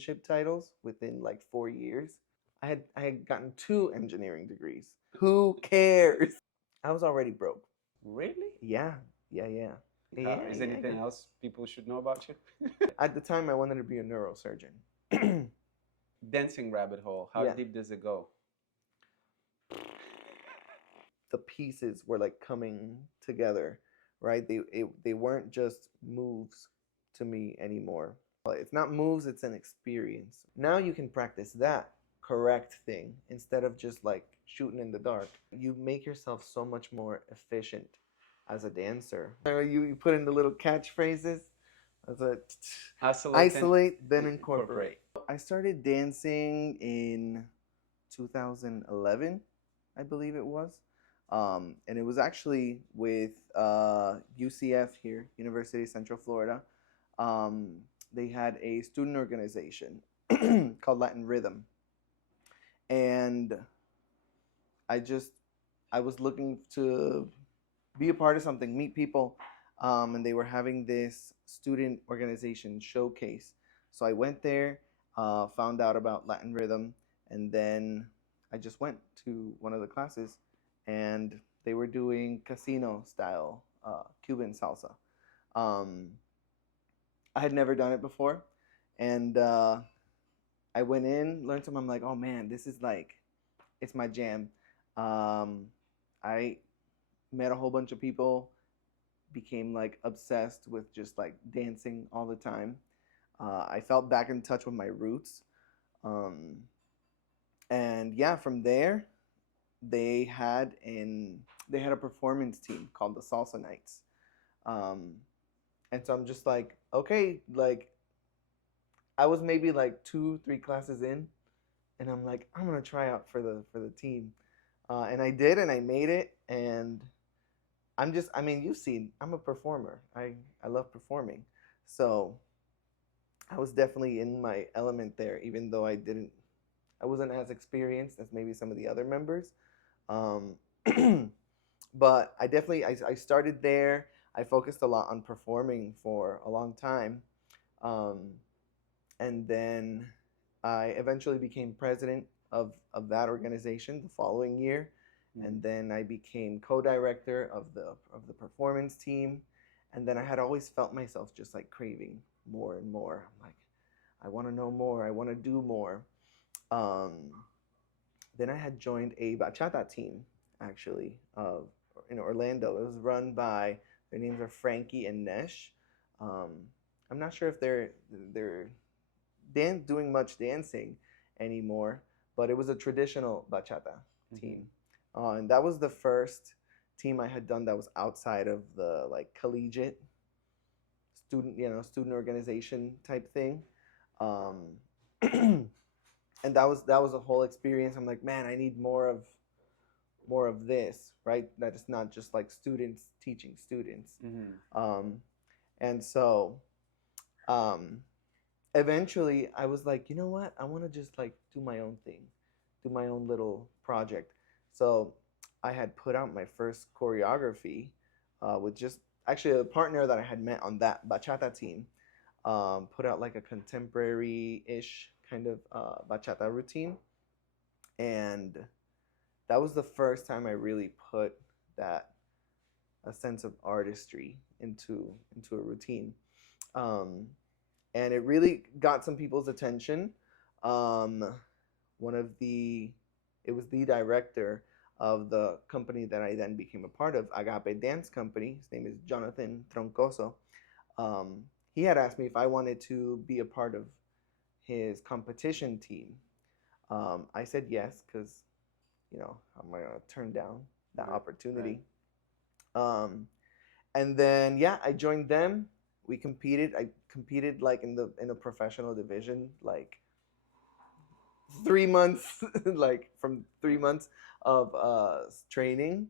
championship titles within like 4 years. I had gotten 2 engineering degrees. Who cares? I was already broke. Really? Yeah, yeah, yeah. Yeah, Is yeah, anything yeah. else people should know about you? At the time, I wanted to be a neurosurgeon. Dancing rabbit hole. How Yeah, deep does it go? the pieces were like coming together, right? They weren't just moves to me anymore. It's not moves, it's an experience. Now you can practice that correct thing instead of just like shooting in the dark. You make yourself so much more efficient as a dancer. You put in the little catchphrases. That's a Isolate and isolate, then incorporate. incorporate. I started dancing in 2011, I believe it was. And it was actually with UCF here, University of Central Florida. Um, they had a student organization called Latin Rhythm. And I just, I was looking to be a part of something, meet people. And they were having this student organization showcase. So I went there, found out about Latin Rhythm, and then I just went to one of the classes, and they were doing casino style Cuban salsa. Um, I had never done it before, and I went in, learned some. I'm like, oh man, this is like, it's my jam. Um, I met a whole bunch of people, became like obsessed with just like dancing all the time. I felt back in touch with my roots. Um, and yeah, from there, they had in they had a performance team called the Salsa Nights. Um, and so I'm just like, okay, like I was maybe like 2, 3 classes in, and I'm like, I'm gonna try out for the team. And I did, and I made it, and I mean, you've seen, I'm a performer. I love performing. So I was definitely in my element there, even though I wasn't as experienced as maybe some of the other members. Um, but I started there. I focused a lot on performing for a long time. Um, and then I eventually became president of that organization the following year. And then I became co-director of the performance team. And then I had always felt myself just like craving more and more. I'm like, I want to know more. I want to do more. Um, then I had joined a bachata team actually in Orlando. It was run by, their names are Frankie and Nesh. Um, I'm not sure if they're doing much dancing anymore, but it was a traditional bachata team. And that was the first team I had done that was outside of the like collegiate student organization type thing. Um, and that was a whole experience. I'm like, man, I need more of this, right? That it's not just like students teaching students. Um, and so um, eventually I was like, you know what? I want to just like do my own thing, do my own little project. So I had put out my first choreography with just actually a partner that I had met on that bachata team. Put out like a contemporary-ish kind of bachata routine, and that was the first time I really put that a sense of artistry into a routine. Um, and it really got some people's attention. Um, one of the it was the director of the company that I then became a part of, Agape Dance Company. His name is Jonathan Troncoso. He had asked me if I wanted to be a part of his competition team. I said yes because I'm not gonna turn down that opportunity. Um, and then yeah, I joined them. We competed. I competed like in a professional division, like 3 months, like from 3 months of training.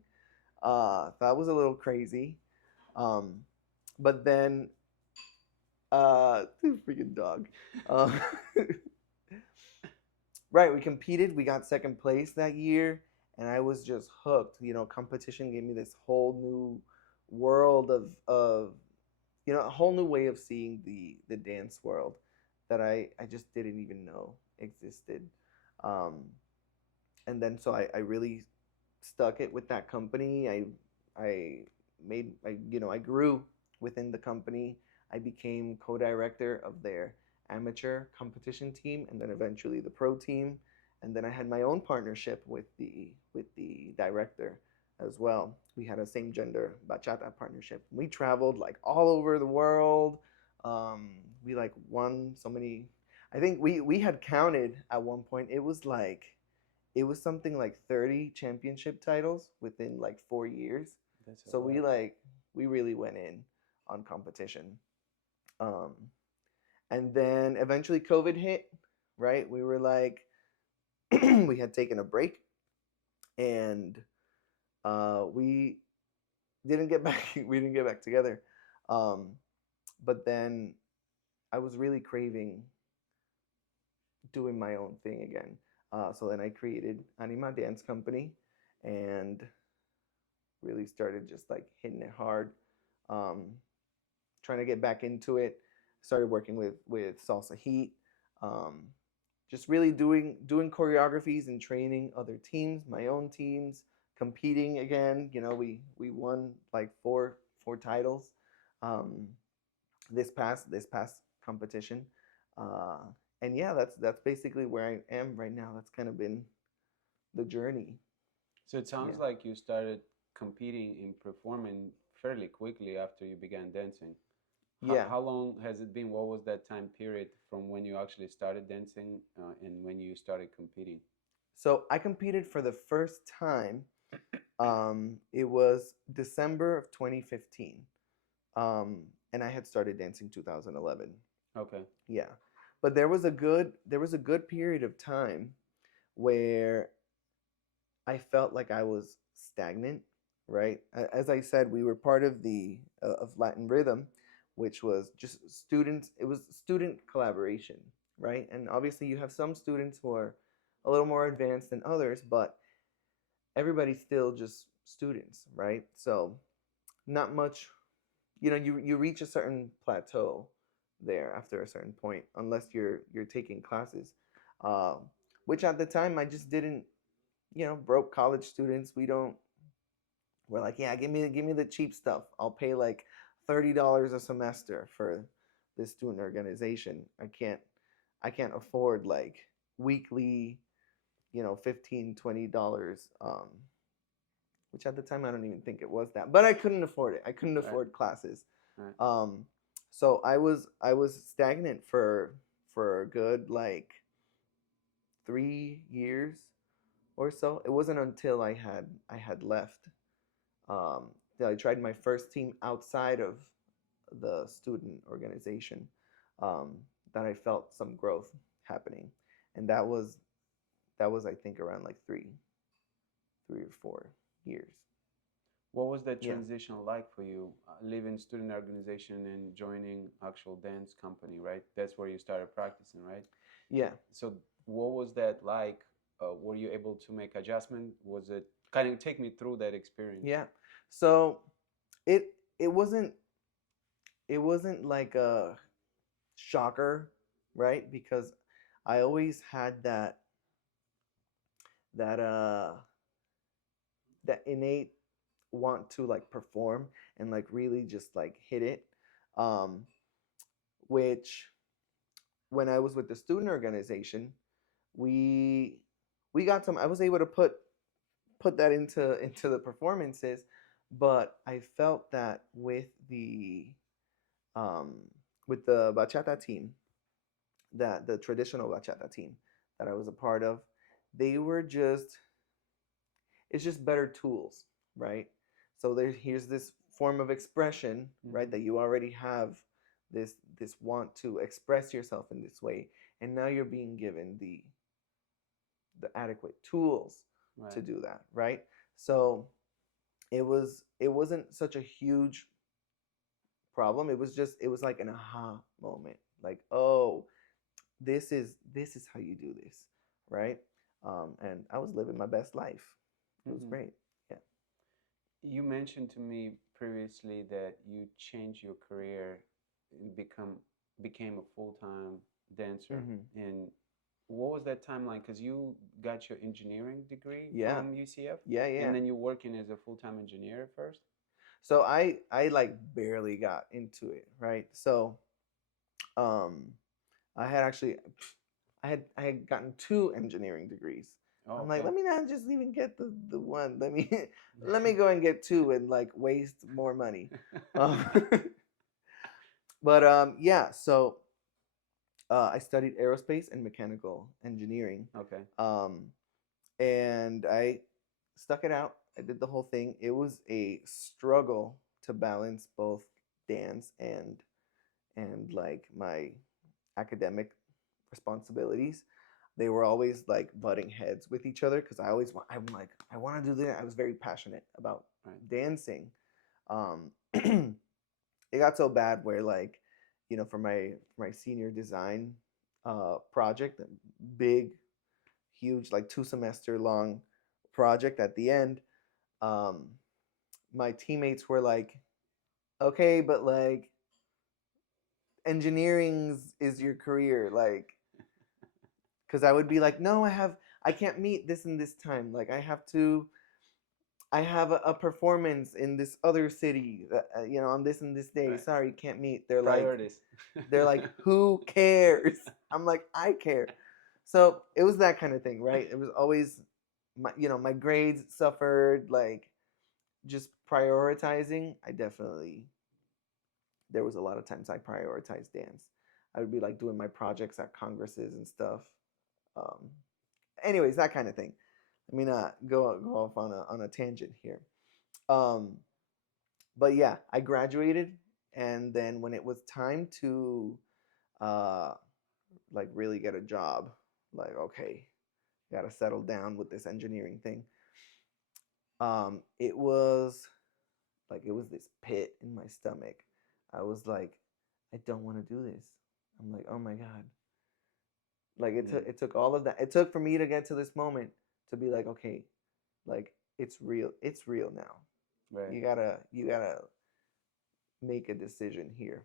That was a little crazy. Um, but then freaking dog. Uh, right, we competed. We got second place that year, and I was just hooked. Competition gave me this whole new world of a whole new way of seeing the dance world that I just didn't even know existed. Um, and then so I really stuck it with that company. I I grew within the company. I became co-director of their amateur competition team, and then eventually the pro team, and then I had my own partnership with the director as well. We had a same gender bachata partnership. We traveled like all over the world. We like won so many. I think we had counted at one point. It was something like 30 championship titles within like 4 years. That's a So lot. we really went in on competition. Um, and then eventually COVID hit, right? We were like, we had taken a break, and we didn't get back. We didn't get back together. Um, but then I was really craving doing my own thing again. So then I created Anima Dance Company, and really started just like hitting it hard, um, trying to get back into it. Started working with Salsa Heat, um, just really doing choreographies and training other teams, my own teams, competing again. You know, we won like four titles um, this past competition, uh, and yeah, that's basically where I am right now. That's kind of been the journey. So it Yeah, sounds like you started competing and performing fairly quickly after you began dancing. yeah. How long has it been? What was that time period from when you actually started dancing and when you started competing? So I competed for the first time. It was December of 2015, and I had started dancing 2011. Okay. Yeah, but there was a good period of time where I felt like I was stagnant. Right, as I said, we were part of the of Latin Rhythm, which was just students. It was student collaboration, right? And obviously, you have some students who are a little more advanced than others, but everybody's still just students, right? So not much, you reach a certain plateau there after a certain point, unless you're taking classes, um, which at the time I just didn't. Broke college students. We're like, yeah, give me the cheap stuff. I'll pay like $30 a semester for this student organization. I can't afford like weekly, $15-$20, which at the time I don't even think it was that, but I couldn't afford it. I couldn't Right. afford classes. Right. Um, so I was stagnant for a good like 3 years or so. It wasn't until I had left, um, that I tried my first team outside of the student organization, um, that I felt some growth happening, and that was I think around like 3 or 4 years. What was that Yeah, transition like for you, leaving student organization and joining actual dance company, right? That's where you started practicing, right? yeah, So what was that like? Were you able to make adjustment? Was it kind of take me through that experience? yeah. So it it wasn't it wasn't like a shocker, right? Because I always had that uh that innate want to like perform and like really just like hit it, um which when I was with the student organization, we we got some. I was able to put that into the performances, but I felt that um with the bachata team, that the traditional bachata team that I was a part of, they were just it's just better tools, right? So here's this form of expression, right, Mm-hmm. that you already have this want to express yourself in this way, and now you're being given the adequate tools to Right. do that, right? So it wasn't such a huge problem. It was like an aha moment, like, oh, this is how you do this, right? And I was living my best life. It was Mm-hmm. great. Yeah. You mentioned to me previously that you changed your career, you became a full-time dancer. Mm-hmm. And what was that time like? Because you got your engineering degree Yeah, from UCF, yeah, and yeah. then you're working as a full-time engineer at first. So I like barely got into it, right? So um I had actually I had gotten two engineering degrees. Oh, I'm like, okay. let me not just even get the one. Let me let me go and get two and like waste more money. Um, but yeah, so I studied aerospace and mechanical engineering. Okay. Um, and I stuck it out. I did the whole thing. It was a struggle to balance both dance and like my academic responsibilities. They were always like butting heads with each other because I'm like I want to do that. I was very passionate about Right. dancing. It got so bad where like for my senior design project, a big, huge, like 2 semester long project at the end. Um, my teammates were like, okay, but like engineering's is your career, like because I would be like, no, I can't meet this and this time. Like I have a performance in this other city, on this and this day. Right. Sorry, can't meet. Priorities. They're like, who cares? I'm like, I care. So it was that kind of thing, right? It was always my grades suffered, like just prioritizing. I definitely there was a lot of times I prioritized dance. I would be like doing my projects at congresses and stuff. Um, anyways, that kind of thing. Let me not go off on a tangent here. Um, but yeah, I graduated, and then when it was time to uh, like really get a job, like okay, got to settle down with this engineering thing. It was like it was this pit in my stomach. I was like, I don't want to do this. I'm like, oh my god. Like Yeah. it took all of that. It took for me to get to this moment to be like, okay, like it's real. It's real now. Right. You gotta make a decision here.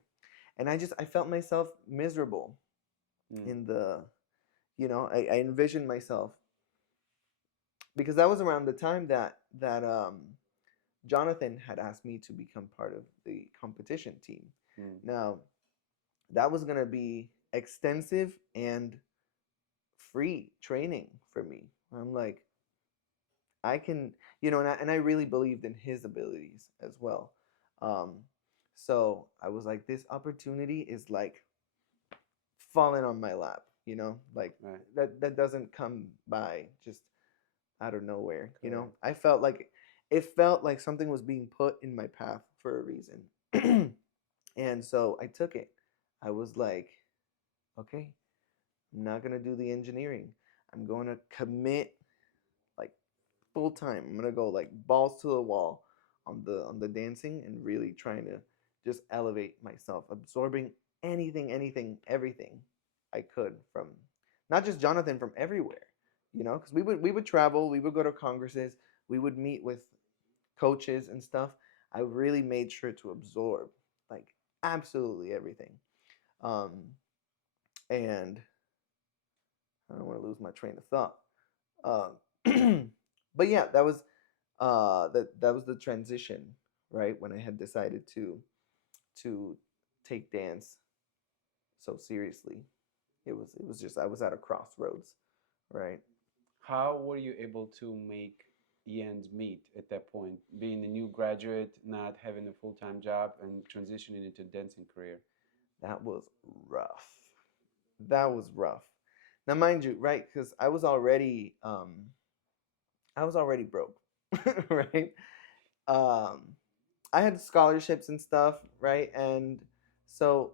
And I felt myself miserable Mm. in the I envisioned myself because that was around the time that Jonathan had asked me to become part of the competition team. Mm. Now, that was going to be extensive and free training for me. I'm like, I can, and I really believed in his abilities as well. Um, so I was like, this opportunity is like falling on my lap, like Right. that doesn't come by just out of nowhere. Correct. I felt like it felt like something was being put in my path for a reason. And so I took it. I was like, okay, I'm not going to do the engineering. I'm going to commit like full time. I'm going to go like balls to the wall on the dancing and really trying to just elevate myself, absorbing anything, everything I could from not just Jonathan, from everywhere. Cuz we would travel, we would go to congresses, we would meet with coaches and stuff. I really made sure to absorb like absolutely everything. Um, and I don't want to lose my train of thought. But yeah, that was the transition, right? When I had decided to take dance so seriously. It was just I was at a crossroads, right? How were you able to make ends meet at that point, being a new graduate, not having a full-time job, and transitioning into dancing career? That was rough. That was rough. Now, mind you, right? Because I was already broke, right? Um, I had scholarships and stuff, right? And so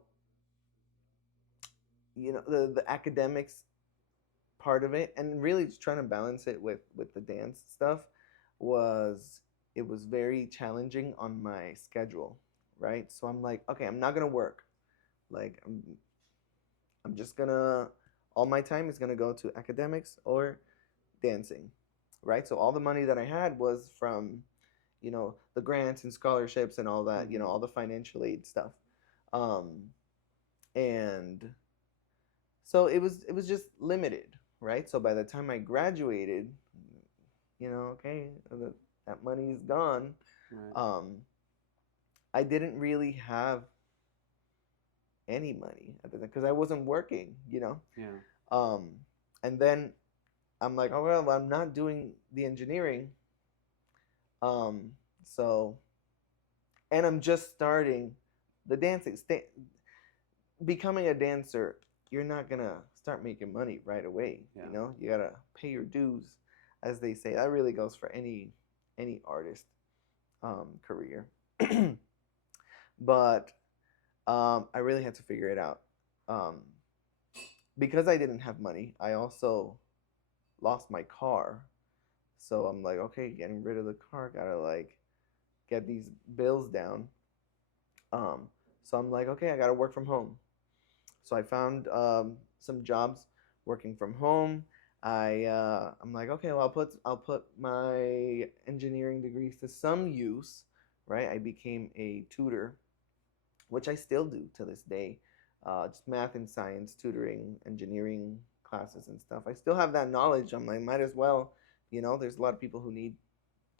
the academics part of it, and really just trying to balance it with the dance stuff was it was very challenging on my schedule, right? So I'm like, okay, I'm not gonna work. Like I'm just gonna all my time is gonna go to academics or dancing, right? So all the money that I had was from the grants and scholarships and all that, all the financial aid stuff. um and So it was just limited, right? So by the time I graduated, okay, that money is gone. Right. Um, I didn't really have any money at the time because I wasn't working. Yeah. Um, and then I'm like, oh well, I'm not doing the engineering. Um, so and I'm just starting the dancing. Becoming a dancer, you're not gonna start making money right away. Yeah. You gotta pay your dues, as they say. That really goes for any artist career. But I really had to figure it out. Um, because I didn't have money, I also lost my car. So I'm like, okay, getting rid of the car, gotta like get these bills down. So I'm like, okay, I gotta work from home. So I found some jobs working from home. I'm like, okay, well, I'll put my engineering degrees to some use, right? I became a tutor, which I still do to this day. Just math and science tutoring, engineering classes and stuff. I still have that knowledge. I'm like, might as well. There's a lot of people who need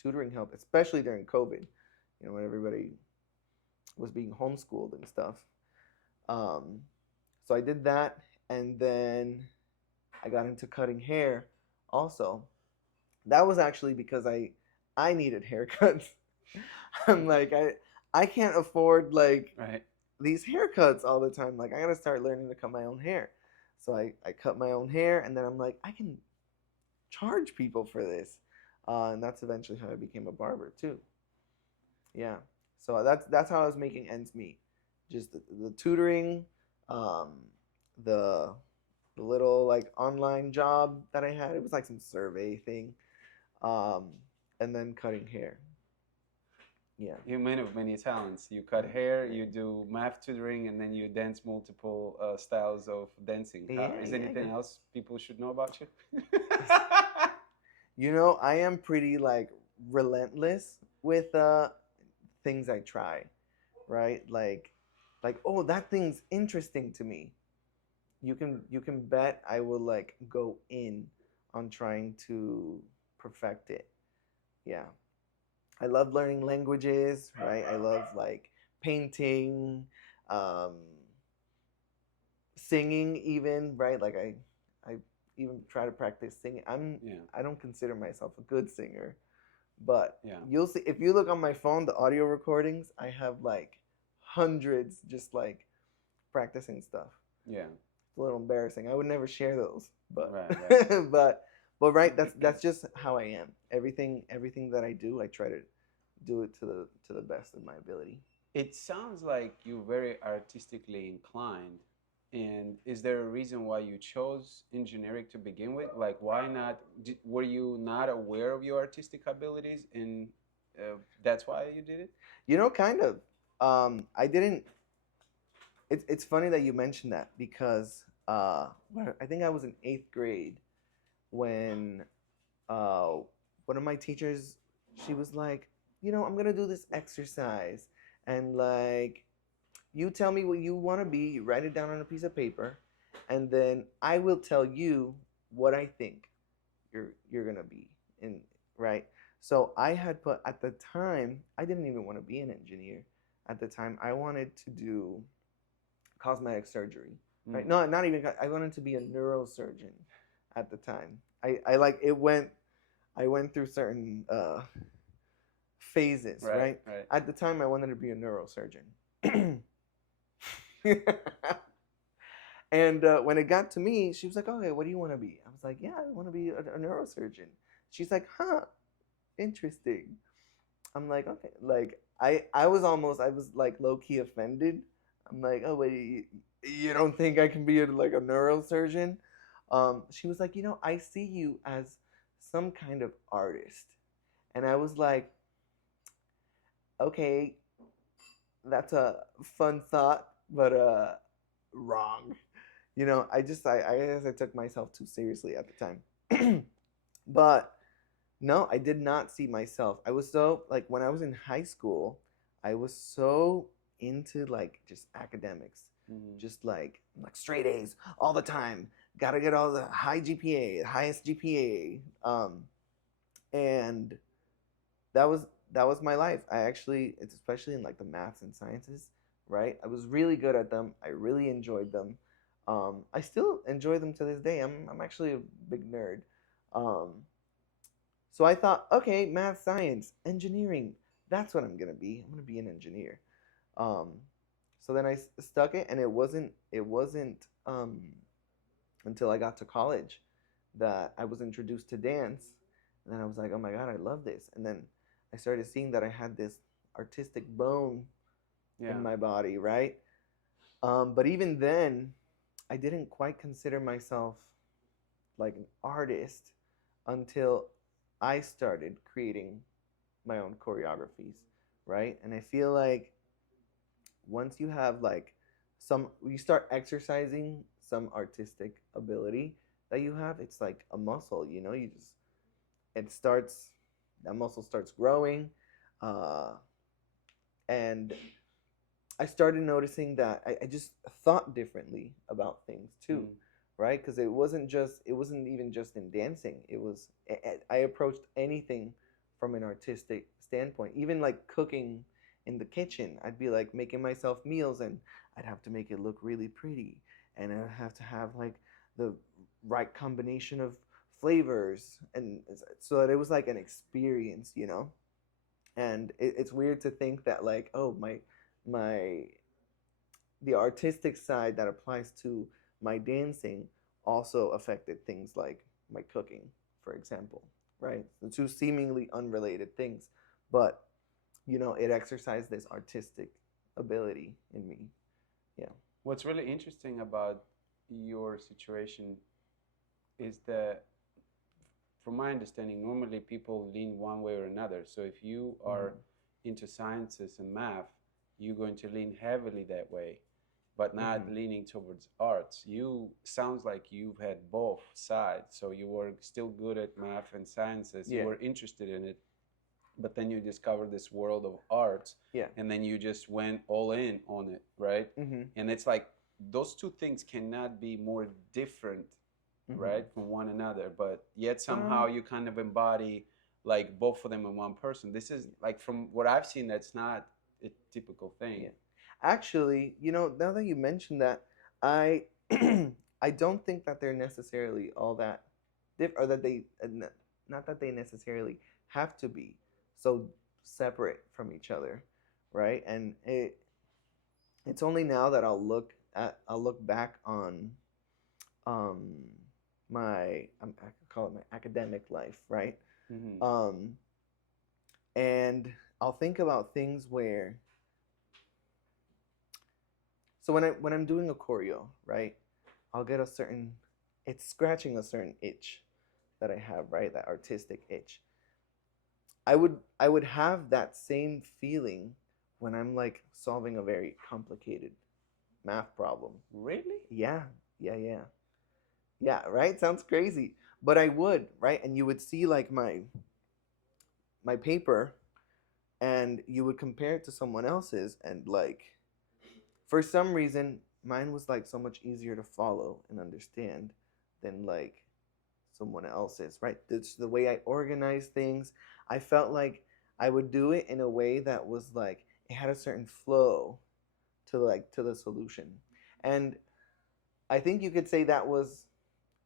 tutoring help, especially during COVID. When everybody was being homeschooled and stuff. Um, so I did that, and then I got into cutting hair. Also, that was actually because I needed haircuts. I'm like I can't afford like Right. these haircuts all the time. Like I gotta start learning to cut my own hair. So I cut my own hair, and then I'm like I can charge people for this, and that's eventually how I became a barber too. Yeah. So that's how I was making ends meet. Just the tutoring, um, the the little like online job that I had. It was like some survey thing, um, and then cutting hair. Yeah. You're man of many talents. You cut hair, you do math tutoring, and then you dance multiple styles of dancing. Yeah, Is there yeah, anything yeah. else people should know about you? I am pretty like relentless with things I try, right? Like oh, that thing's interesting to me. You can bet I will like go in on trying to perfect it. Yeah. I love learning languages, right? I love like painting, um, singing even, right? Like I even try to practice singing. Yeah. I don't consider myself a good singer, but Yeah. you'll see if you look on my phone, the audio recordings, I have like hundreds just like practicing stuff. Yeah. It's a little embarrassing. I would never share those, but Right. Right. but right, that's just how I am. Everything that I do, I try to do it to the best of my ability. It sounds like you're very artistically inclined. And is there a reason why you chose engineering to begin with? Like, why not? Were you not aware of your artistic abilities, and that's why you did it? Kind of. I didn't. It's funny that you mentioned that because I think I was in eighth grade when uh, one of my teachers, she was like, I'm gonna do this exercise, and like, you tell me what you want to be, you write it down on a piece of paper, and then I will tell you what I think you're gonna be in, right? So I had put at the time, I didn't even want to be an engineer. At the time, I wanted to do cosmetic surgery, right? Mm. No, not even. I wanted to be a neurosurgeon at the time. I like it went. I went through certain phases, Right. right? Right. At the time, I wanted to be a neurosurgeon. And when it got to me, she was like, "Okay, what do you want to be?" I was like, "Yeah, I want to be a neurosurgeon." She's like, "Huh, interesting." I'm like, "Okay." Like, I was like low key offended. I'm like, "Oh wait, you don't think I can be like a neurosurgeon?" She was like, "I see you as some kind of artist," and I was like, "Okay, that's a fun thought, but wrong." I guess I took myself too seriously at the time. But no, I did not see myself. I was so like when I was in high school, I was so into like just academics. Mm-hmm. just like straight A's all the time. Gotta get all the high GPA, highest GPA. And that was that was my life. I actually, it's especially in like the maths and sciences, right? I was really good at them. I really enjoyed them. I still enjoy them to this day. I'm actually a big nerd. Um, so I thought, okay, math, science, engineering. That's what I'm gonna be. I'm gonna be an engineer. Um, so then I stuck it, and it wasn't until I got to college that I was introduced to dance, and then I was like, oh my god, I love this. And then I started seeing that I had this artistic bone Yeah. in my body, right? But even then, I didn't quite consider myself like an artist until I started creating my own choreographies, right? And I feel like once you have like you start exercising some artistic ability that you have, it's like a muscle, you just it starts that muscle starts growing, uh, and I started noticing that I just thought differently about things too, Mm. right? Because it wasn't even just in dancing. I approached anything from an artistic standpoint. Even like cooking in the kitchen, I'd be like making myself meals, and I'd have to make it look really pretty, and I'd have to have like the right combination of flavors, and so that it was like an experience. And it's weird to think that like, oh, my the artistic side that applies to my dancing also affected things like my cooking, for example, right? The two seemingly unrelated things, but it exercised this artistic ability in me. Yeah. What's really interesting about your situation is that, from my understanding, normally people lean one way or another. So if you are Mm-hmm. into sciences and math, you're going to lean heavily that way, but not Mm-hmm. leaning towards arts. You sounds like you've had both sides. So you were still good at math and sciences. You Yeah. were interested in it, but then you discovered this world of arts, Yeah. and then you just went all in on it, right? Mm-hmm. And it's like those two things cannot be more different, Mm-hmm. right, from one another, but yet somehow Um. you kind of embody like both of them in one person. This is like, from what I've seen, that's not a typical thing. Yeah. Actually, now that you mentioned that, I I don't think that they're necessarily all that or that they not that they necessarily have to be so separate from each other, right? And it's only now that I'll look back on um I could call it my academic life, right? Mm-hmm. Um and I'll think about things where, so when I'm doing a choreo, right? I'll get a certain it's scratching a certain itch that I have, right? That artistic itch. I would have that same feeling when I'm like solving a very complicated math problem. Really? Yeah, yeah, yeah. Yeah, right? Sounds crazy. But I would, right? And you would see like my paper, and you would compare it to someone else's, and like for some reason mine was like so much easier to follow and understand than like someone else's, right? It's the way I organize things. I felt like I would do it in a way that was like it had a certain flow to the solution. And I think you could say that was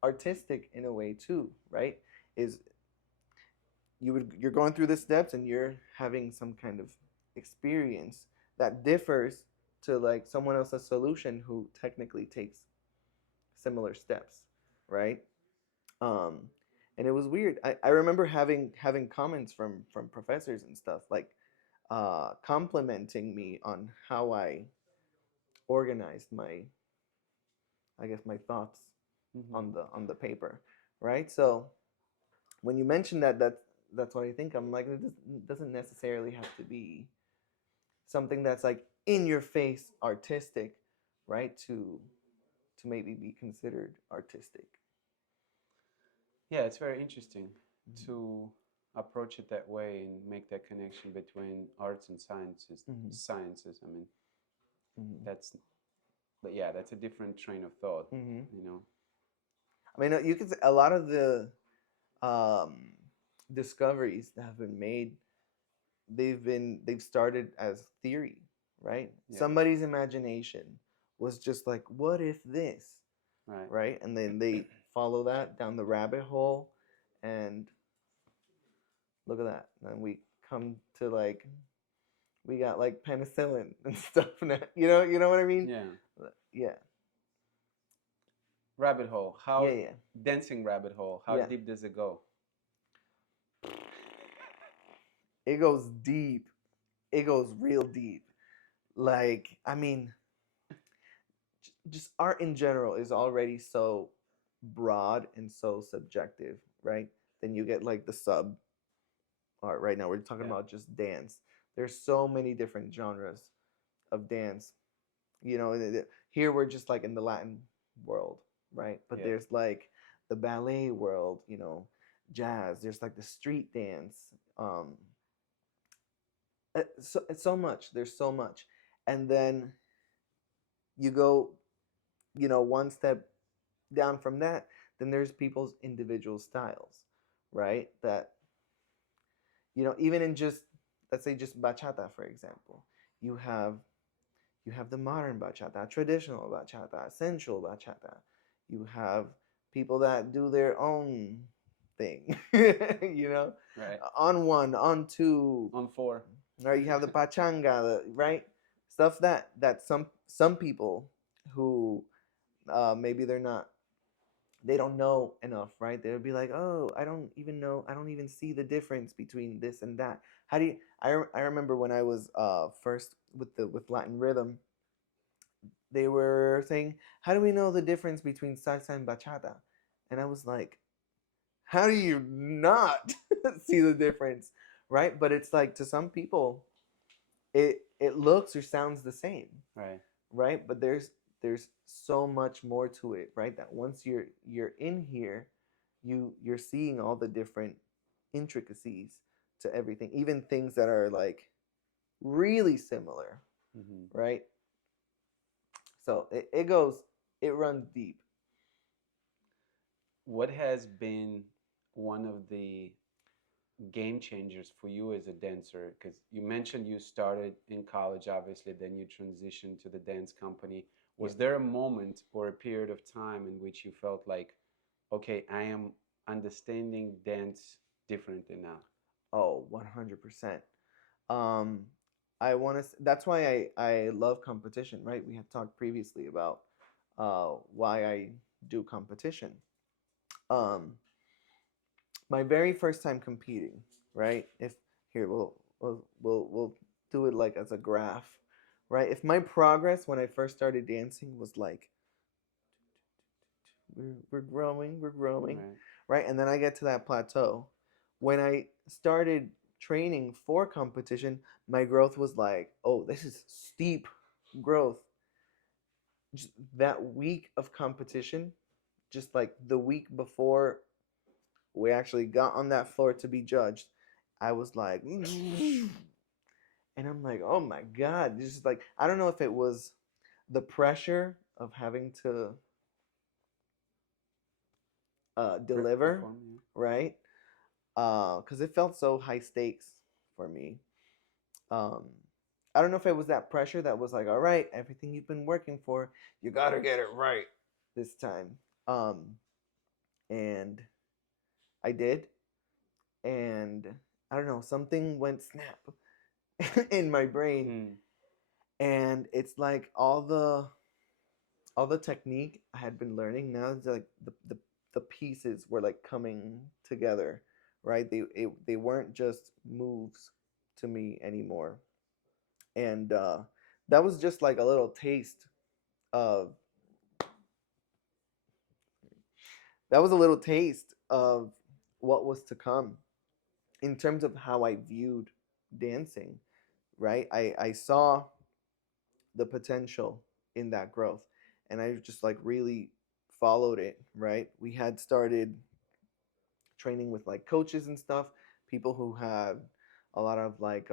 artistic in a way too, right? Is you're going through the steps, and you're having some kind of experience that differs to like someone else's solution who technically takes similar steps, right? um and it was weird. I remember having comments from professors and stuff like complimenting me on how I organized my thoughts Mm-hmm. on the paper, right? So when you mention that's what I think. I'm like, it doesn't necessarily have to be something that's like in your face artistic, right? To maybe be considered artistic. Yeah, it's very interesting Mm-hmm. to approach it that way and make that connection between arts and sciences. Mm-hmm. Sciences, I mean, Mm-hmm. that's But yeah, that's a different train of thought, Hmm. you know. I mean, you could say a lot of the um, discoveries that have been made, they've started as theory, right? Yeah, Somebody's imagination was just like, what if this, right. right? And then they follow that down the rabbit hole, and look at that. And we come to like we got like penicillin and stuff now. You know what I mean? Yeah. Yeah, Rabbit hole. yeah, How yeah, dancing rabbit hole? How yeah. deep does it go? It goes deep. It goes real deep. Like, I mean, just art in general is already so broad and so subjective, right? Then you get like the sub art. Right now we're talking Yeah. about just dance. There's so many different genres of dance. Here we're just like in the Latin world, right? But Yeah. there's like the ballet world, jazz. There's like the street dance. Um, it's so much. There's so much, and then you go, one step down from that. Then there's people's individual styles, right? That even in just, let's say, just bachata, for example, you have you have the modern bachata, traditional bachata, sensual bachata. You have people that do their own thing, Right. on one, on two, On four. right? You have the pachanga, right? Stuff that some people who maybe they don't know enough, right? They'll be like, oh, I don't even know, I don't even see the difference between this and that. How do you? I remember when I was first with Latin rhythm, they were saying, how do we know the difference between salsa and bachata? And I was like, how do you not see the difference, right? But it's like, to some people, it looks or sounds the same, Right. right? But there's so much more to it, right? That once you're in here, you're seeing all the different intricacies to everything, even things that are like really similar, Hmm. right? So it runs deep. What has been one of the game changers for you as a dancer? Because you mentioned you started in college, obviously, then you transitioned to the dance company. Yeah. Was there a moment or a period of time in which you felt like, okay, I am understanding dance differently now? Oh, 100%. Um, I want to. That's why I love competition. Right? We had talked previously about why I do competition. Um, my very first time competing. Right? If here we'll do it like as a graph. Right? If my progress when I first started dancing was like we're growing, we're growing, Right. right? And then I get to that plateau. When I started training for competition, my growth was like, oh, this is steep growth. Just that week of competition, just like the week before we actually got on that floor to be judged, I was like, and I'm like, oh my God. This is like, I don't know if it was the pressure of having to deliver, Perform, yeah. right? Because it felt so high stakes for me. Um, I don't know if it was that pressure that was like, all right, everything you've been working for, you gotta get it right this time. Um, and I did, and I don't know, something went snap in my brain, Mm. and it's like all the technique I had been learning now, it's like the pieces were like coming together, right? They weren't just moves to me anymore, and that was just like a little taste of that was a little taste of what was to come in terms of how I viewed dancing, right? I saw the potential in that growth, and I just like really followed it, right? We had started training with like coaches and stuff, people who had a lot of like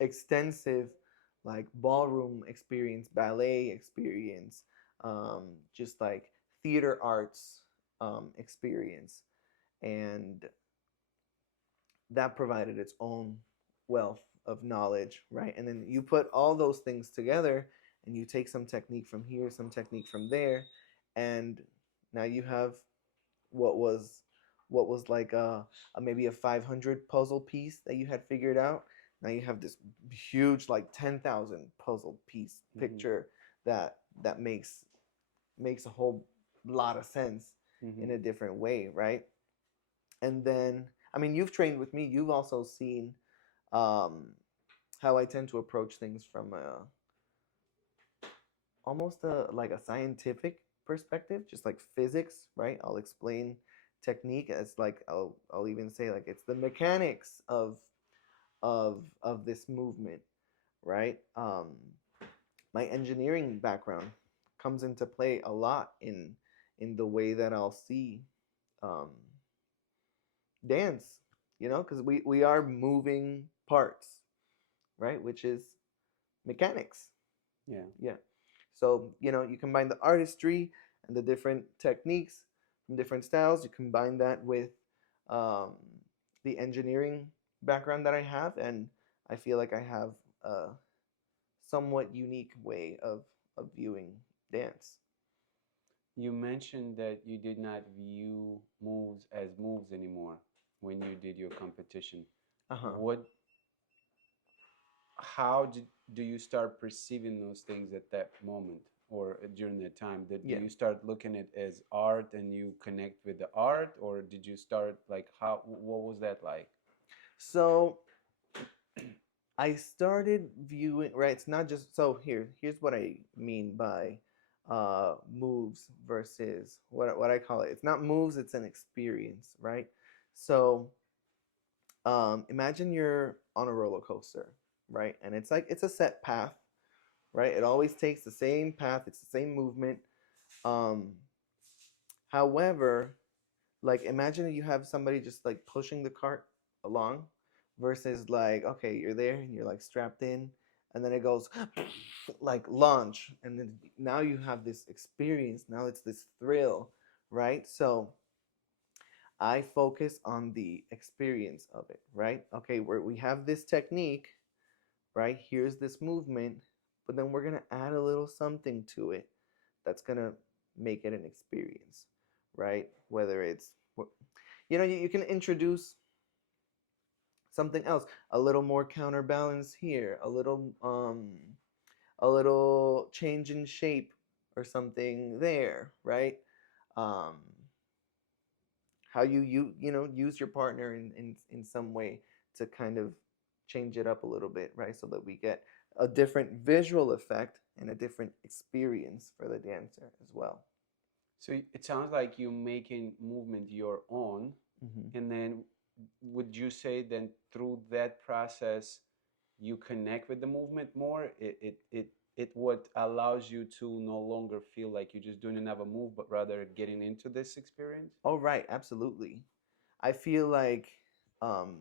extensive like ballroom experience, ballet experience, just like theater arts experience, and that provided its own wealth of knowledge, right? And then you put all those things together, and you take some technique from here, some technique from there, and now you have what was like a maybe a 500 puzzle piece that you had figured out. Now you have this huge like 10,000 puzzle piece Mm-hmm. picture that makes a whole lot of sense Mm-hmm. in a different way, right? And then, I mean, you've trained with me. You've also seen um, how I tend to approach things from almost a like a scientific perspective, just like physics, right? I'll explain technique as like I'll even say like it's the mechanics of this movement, right? My engineering background comes into play a lot in the way that I'll see um, dance, because we are moving parts, right? Which is mechanics. Yeah. Yeah. So, you combine the artistry and the different techniques from different styles. You combine that with um, the engineering background that I have, and I feel like I have a somewhat unique way of viewing dance. You mentioned that you did not view moves as moves anymore when you did your competition. Uh huh. What, how do you start perceiving those things at that moment or during that time? Do Yeah. you start looking at it as art and you connect with the art, or did you start like how? What was that like? So I started viewing, right. It's not just so here's what I mean by moves versus what I call it. It's not moves, it's an experience, right? So imagine you're on a roller coaster, right? And it's like it's a set path, right? It always takes the same path, it's the same movement. Um, However, like imagine you have somebody just like pushing the cart along versus like okay, you're there and you're like strapped in, and then it goes like launch, and then now you have this experience, now it's this thrill, right? So I focus on the experience of it, right? Okay, we have this technique, right? Here's this movement, but then we're going to add a little something to it that's going to make it an experience, right? Whether it's, you can introduce something else, a little more counterbalance here, a little change in shape or something there, right? Um, how use your partner in some way to kind of change it up a little bit, right? So that we get a different visual effect and a different experience for the dancer as well. So it sounds like you're making movement your own, Mm-hmm. and then would you say then through that process you connect with the movement more? It what allows you to no longer feel like you're just doing another move, but rather getting into this experience? Oh, right, absolutely. I feel like, um,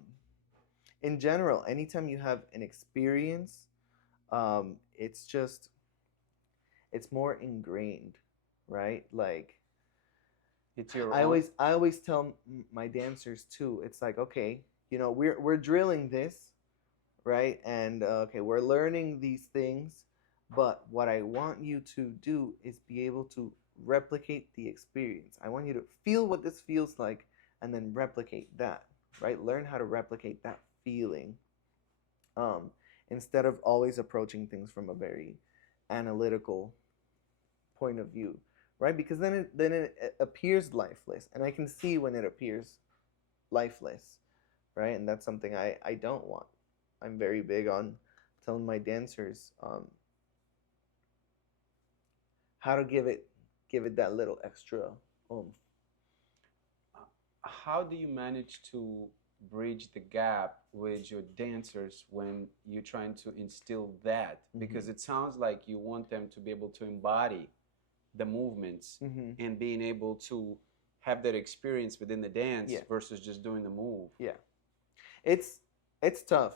in general, anytime you have an experience, it's more ingrained, right? Like It's your I own. always I always tell my dancers too. It's like okay, we're drilling this, right? And okay, we're learning these things, but what I want you to do is be able to replicate the experience. I want you to feel what this feels like and then replicate that, right? Learn how to replicate that feeling, um, instead of always approaching things from a very analytical point of view, right? Because then it appears lifeless, and I can see when it appears lifeless, right? And that's something I don't want. I'm very big on telling my dancers how to give it that little extra oomph. How do you manage to bridge the gap with your dancers when you're trying to instill that? Mm-hmm. Because it sounds like you want them to be able to embody the movements Mm-hmm. and being able to have that experience within the dance Yeah, versus just doing the move. yeah. It's it's tough,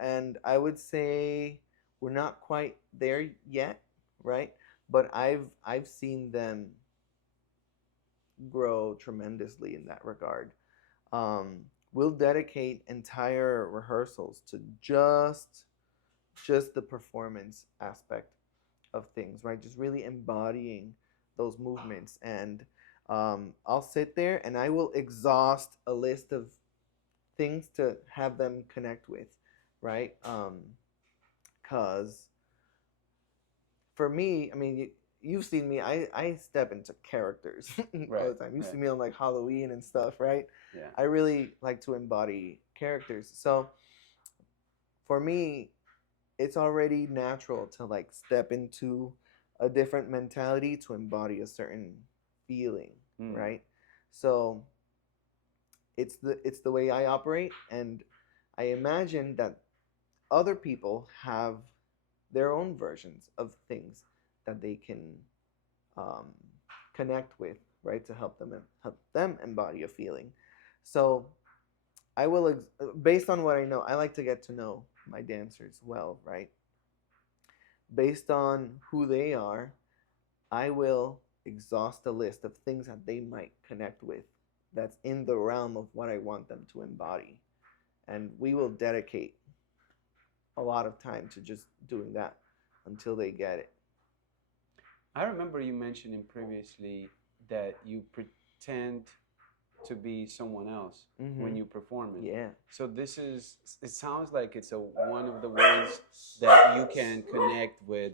and I would say we're not quite there yet, right? But I've seen them grow tremendously in that regard. Um, we'll dedicate entire rehearsals to just the performance aspect of things, right? Just really embodying those movements. And I'll sit there and I will exhaust a list of things to have them connect with, right? Because for me, I mean, you've seen me. I step into characters all Right, the time. You see right. me on like Halloween and stuff, right? Yeah. I really like to embody characters. So for me, it's already natural to like step into a different mentality to embody a certain feeling, Mm. right? So it's the way I operate, and I imagine that other people have their own versions of things that they can um, connect with, right, to help them embody a feeling. So I will, based on what I know, I like to get to know my dancers well, right? Based on who they are, I will exhaust a list of things that they might connect with that's in the realm of what I want them to embody. And we will dedicate a lot of time to just doing that until they get it. I remember you mentioning previously that you pretend to be someone else when Mm-hmm. you perform it. Yeah. So this is, it sounds like it's a one of the ways that you can connect with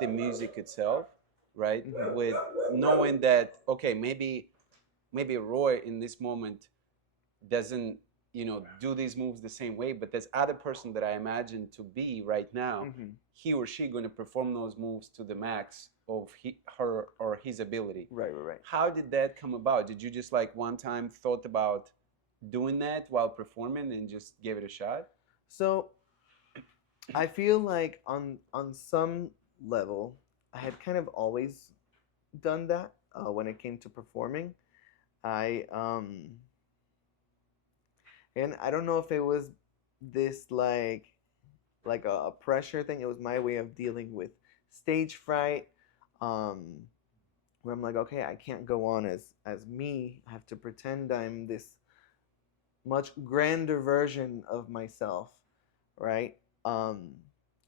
the music itself, right? Mm-hmm. With knowing that, okay, maybe Roy in this moment doesn't, do these moves the same way, but this other person that I imagine to be right now, Mm-hmm. he or she going to perform those moves to the max of her or his ability. Right, right, right. How did that come about? Did you just like one time thought about doing that while performing and just give it a shot? So I feel like on some level, I had kind of always done that when it came to performing. I and I don't know if it was this like a pressure thing. It was my way of dealing with stage fright, um, where I'm like, okay, I can't go on as me. I have to pretend I'm this much grander version of myself, right? Um,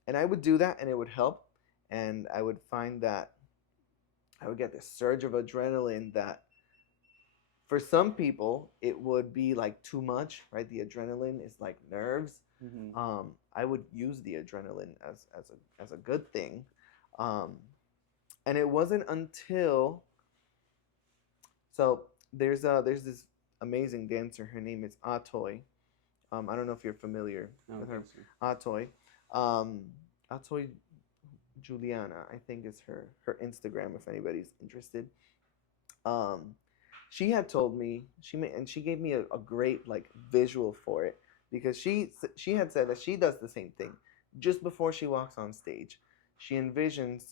and I would do that, and it would help, and I would find that I would get this surge of adrenaline that for some people it would be like too much, right? The adrenaline is like nerves. Mm-hmm. I would use the adrenaline as a good thing, um, and it wasn't until so there's this amazing dancer. Her name is Atoy. I don't know if you're familiar I don't with her. think so. Atoy. Um, Atoy Juliana, I think is her Instagram if anybody's interested. Um, she had told me and she gave me a great like visual for it because she had said that she does the same thing just before she walks on stage. She envisions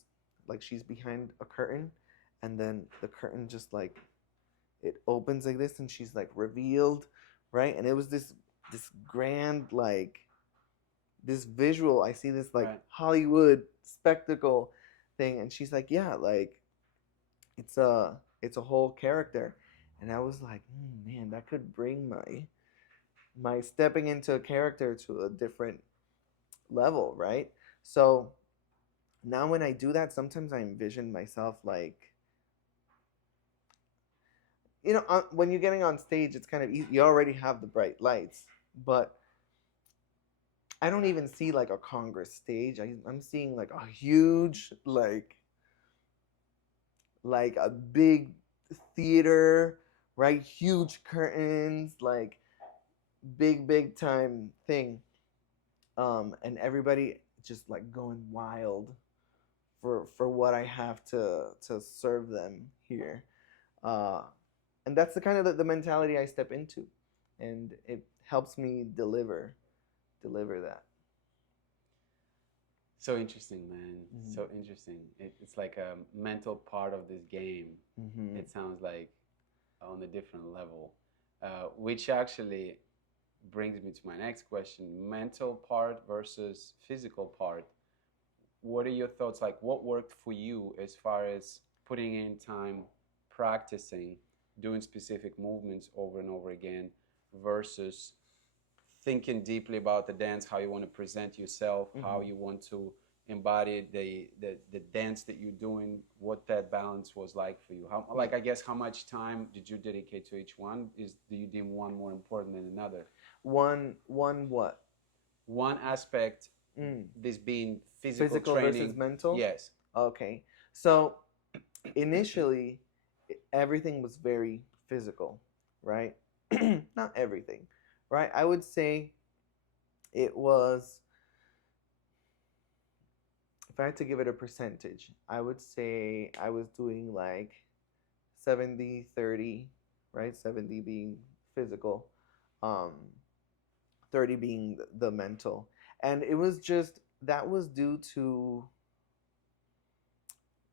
like she's behind a curtain, and then the curtain just like it opens like this, and she's like revealed, right? And it was this grand like this visual. I see this like Right. Hollywood spectacle thing, and she's like, yeah, like it's a whole character. And I was like, man, that could bring my stepping into a character to a different level, right? So now when I do that, sometimes I envision myself like, when you're getting on stage, it's kind of easy. You already have the bright lights, but I don't even see like a Congress stage. I'm seeing like a huge like a big theater, right? Huge curtains, like big time thing. And everybody just like going wild for what I have to serve them here. Uh, and that's the kind of the mentality I step into, and it helps me deliver that. So interesting, man. Mm-hmm. So interesting. It's like a mental part of this game. Mm-hmm. It sounds like on a different level, which actually brings me to my next question: mental part versus physical part. What are your thoughts? Like, what worked for you as far as putting in time, practicing, doing specific movements over and over again, versus thinking deeply about the dance, how you want to present yourself, how Hmm. you want to embody the dance that you're doing, what that balance was like for you. How, Yeah. like, I guess, how much time did you dedicate to each one? Is do you deem one more important than another? One what? One aspect, Mm. this being physical Physical versus training. mental? Yes. Okay. So initially, everything was very physical, right? Not everything, right? I would say it was, if I had to give it a percentage, I would say I was doing like 70-30, right? 70 being physical, um, 30 being the mental. And it was just, that was due to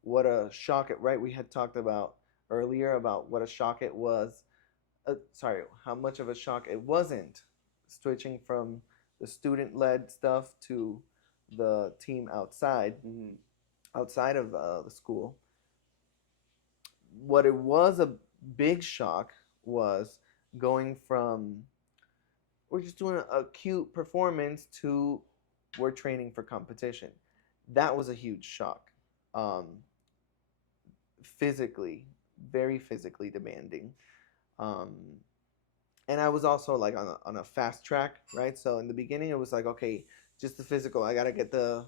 what a shock it, right? We had talked about earlier about what a shock it was. Sorry, how much of a shock it wasn't switching from the student led stuff to the team outside, Mm-hmm. outside of the school. What it was a big shock was going from we're just doing a cute performance to we're training for competition. That was a huge shock. Um, Physically, very physically demanding. Um, and I was also like on a fast track, right? So in the beginning, it was like, okay, just the physical. I gotta get the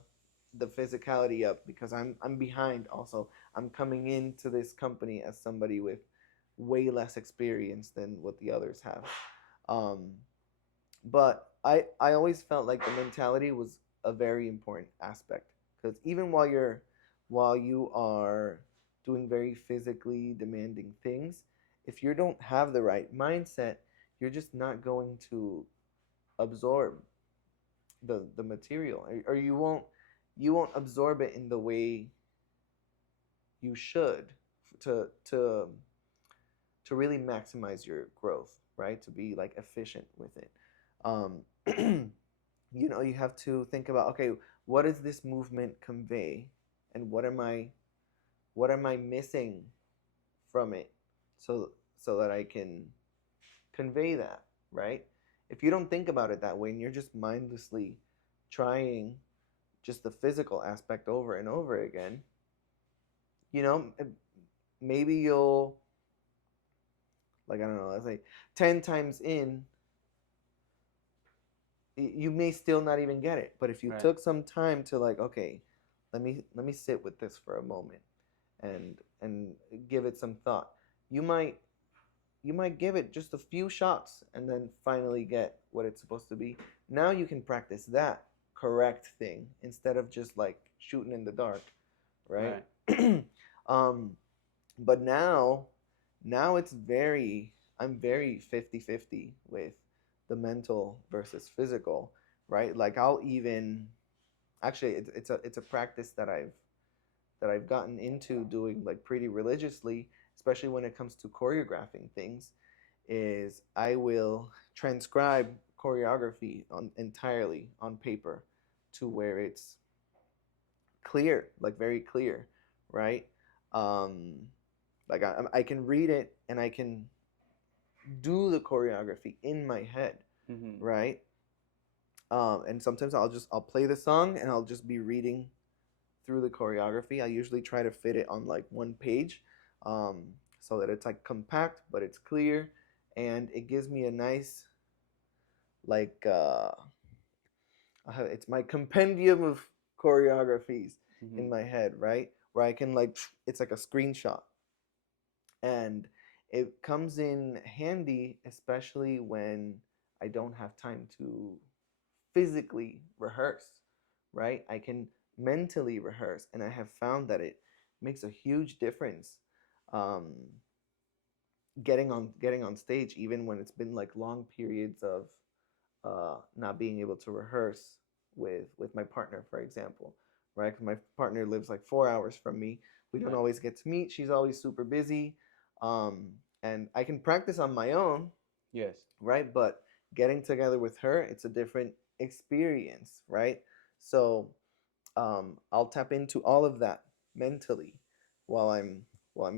physicality up because I'm behind. Also, I'm coming into this company as somebody with way less experience than what the others have. Um, but I always felt like the mentality was a very important aspect because even while you are doing very physically demanding things, if you don't have the right mindset, you're just not going to absorb the material, or you won't absorb it in the way you should to to to really maximize your growth, right? To be like efficient with it. Um, you have to think about, okay, what does this movement convey, and what am I missing from it, so so that I can convey that, right? If you don't think about it that way and you're just mindlessly trying just the physical aspect over and over again, you know, maybe you'll, like, I don't know, let's say 10 times in, you may still not even get it. But if you Right. took some time to, like, okay, let me sit with this for a moment and give it some thought, you might you might give it just a few shots and then finally get what it's supposed to be. Now you can practice that correct thing instead of just like shooting in the dark, right? Right. um, but now it's very, I'm very 50-50 with the mental versus physical, right? Like I'll even, actually it's a practice that I've gotten into doing like pretty religiously, especially when it comes to choreographing things, is I will transcribe choreography on entirely on paper to where it's clear, like very clear, right? Um, like I can read it and I can do the choreography in my head, Mm-hmm. right? And sometimes I'll play the song and I'll just be reading through the choreography. I usually try to fit it on like one page, um, so that it's like compact but it's clear, and it gives me a nice, like, it's my compendium of choreographies Mm-hmm. in my head, right? Where I can like, it's like a screenshot, and it comes in handy, especially when I don't have time to physically rehearse, right? I can mentally rehearse, and I have found that it makes a huge difference, um, getting on stage, even when it's been like long periods of not being able to rehearse with my partner, for example, right? Because my partner lives like 4 hours from me. We don't Right. always get to meet. She's always super busy, um, and I can practice on my own, Yes. right? But getting together with her, it's a different experience, right? So I'll tap into all of that mentally while I'm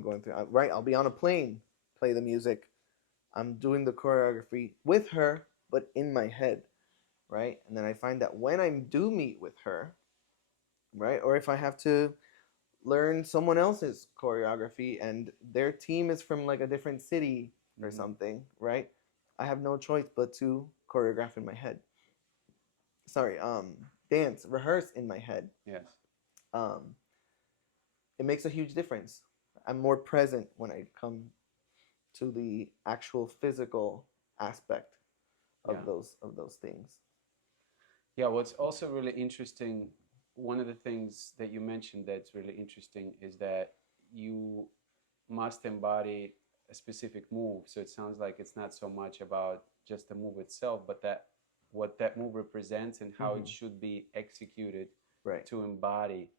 going through. Right, I'll be on a plane, play the music. I'm doing the choreography with her, but in my head, right? And then I find that when I do meet with her, right, or if I have to learn someone else's choreography and their team is from like a different city or Mm-hmm. something, right? I have no choice but to choreograph in my head. Sorry, dance, rehearse in my head. Yes. Um, it makes a huge difference. I'm more present when I come to the actual physical aspect Yeah. of those things. Yeah, what's also really interesting, one of the things that you mentioned that's really interesting is that you must embody a specific move. So it sounds like it's not so much about just the move itself, but that what that move represents and how it Mm-hmm. should be executed Right. to embody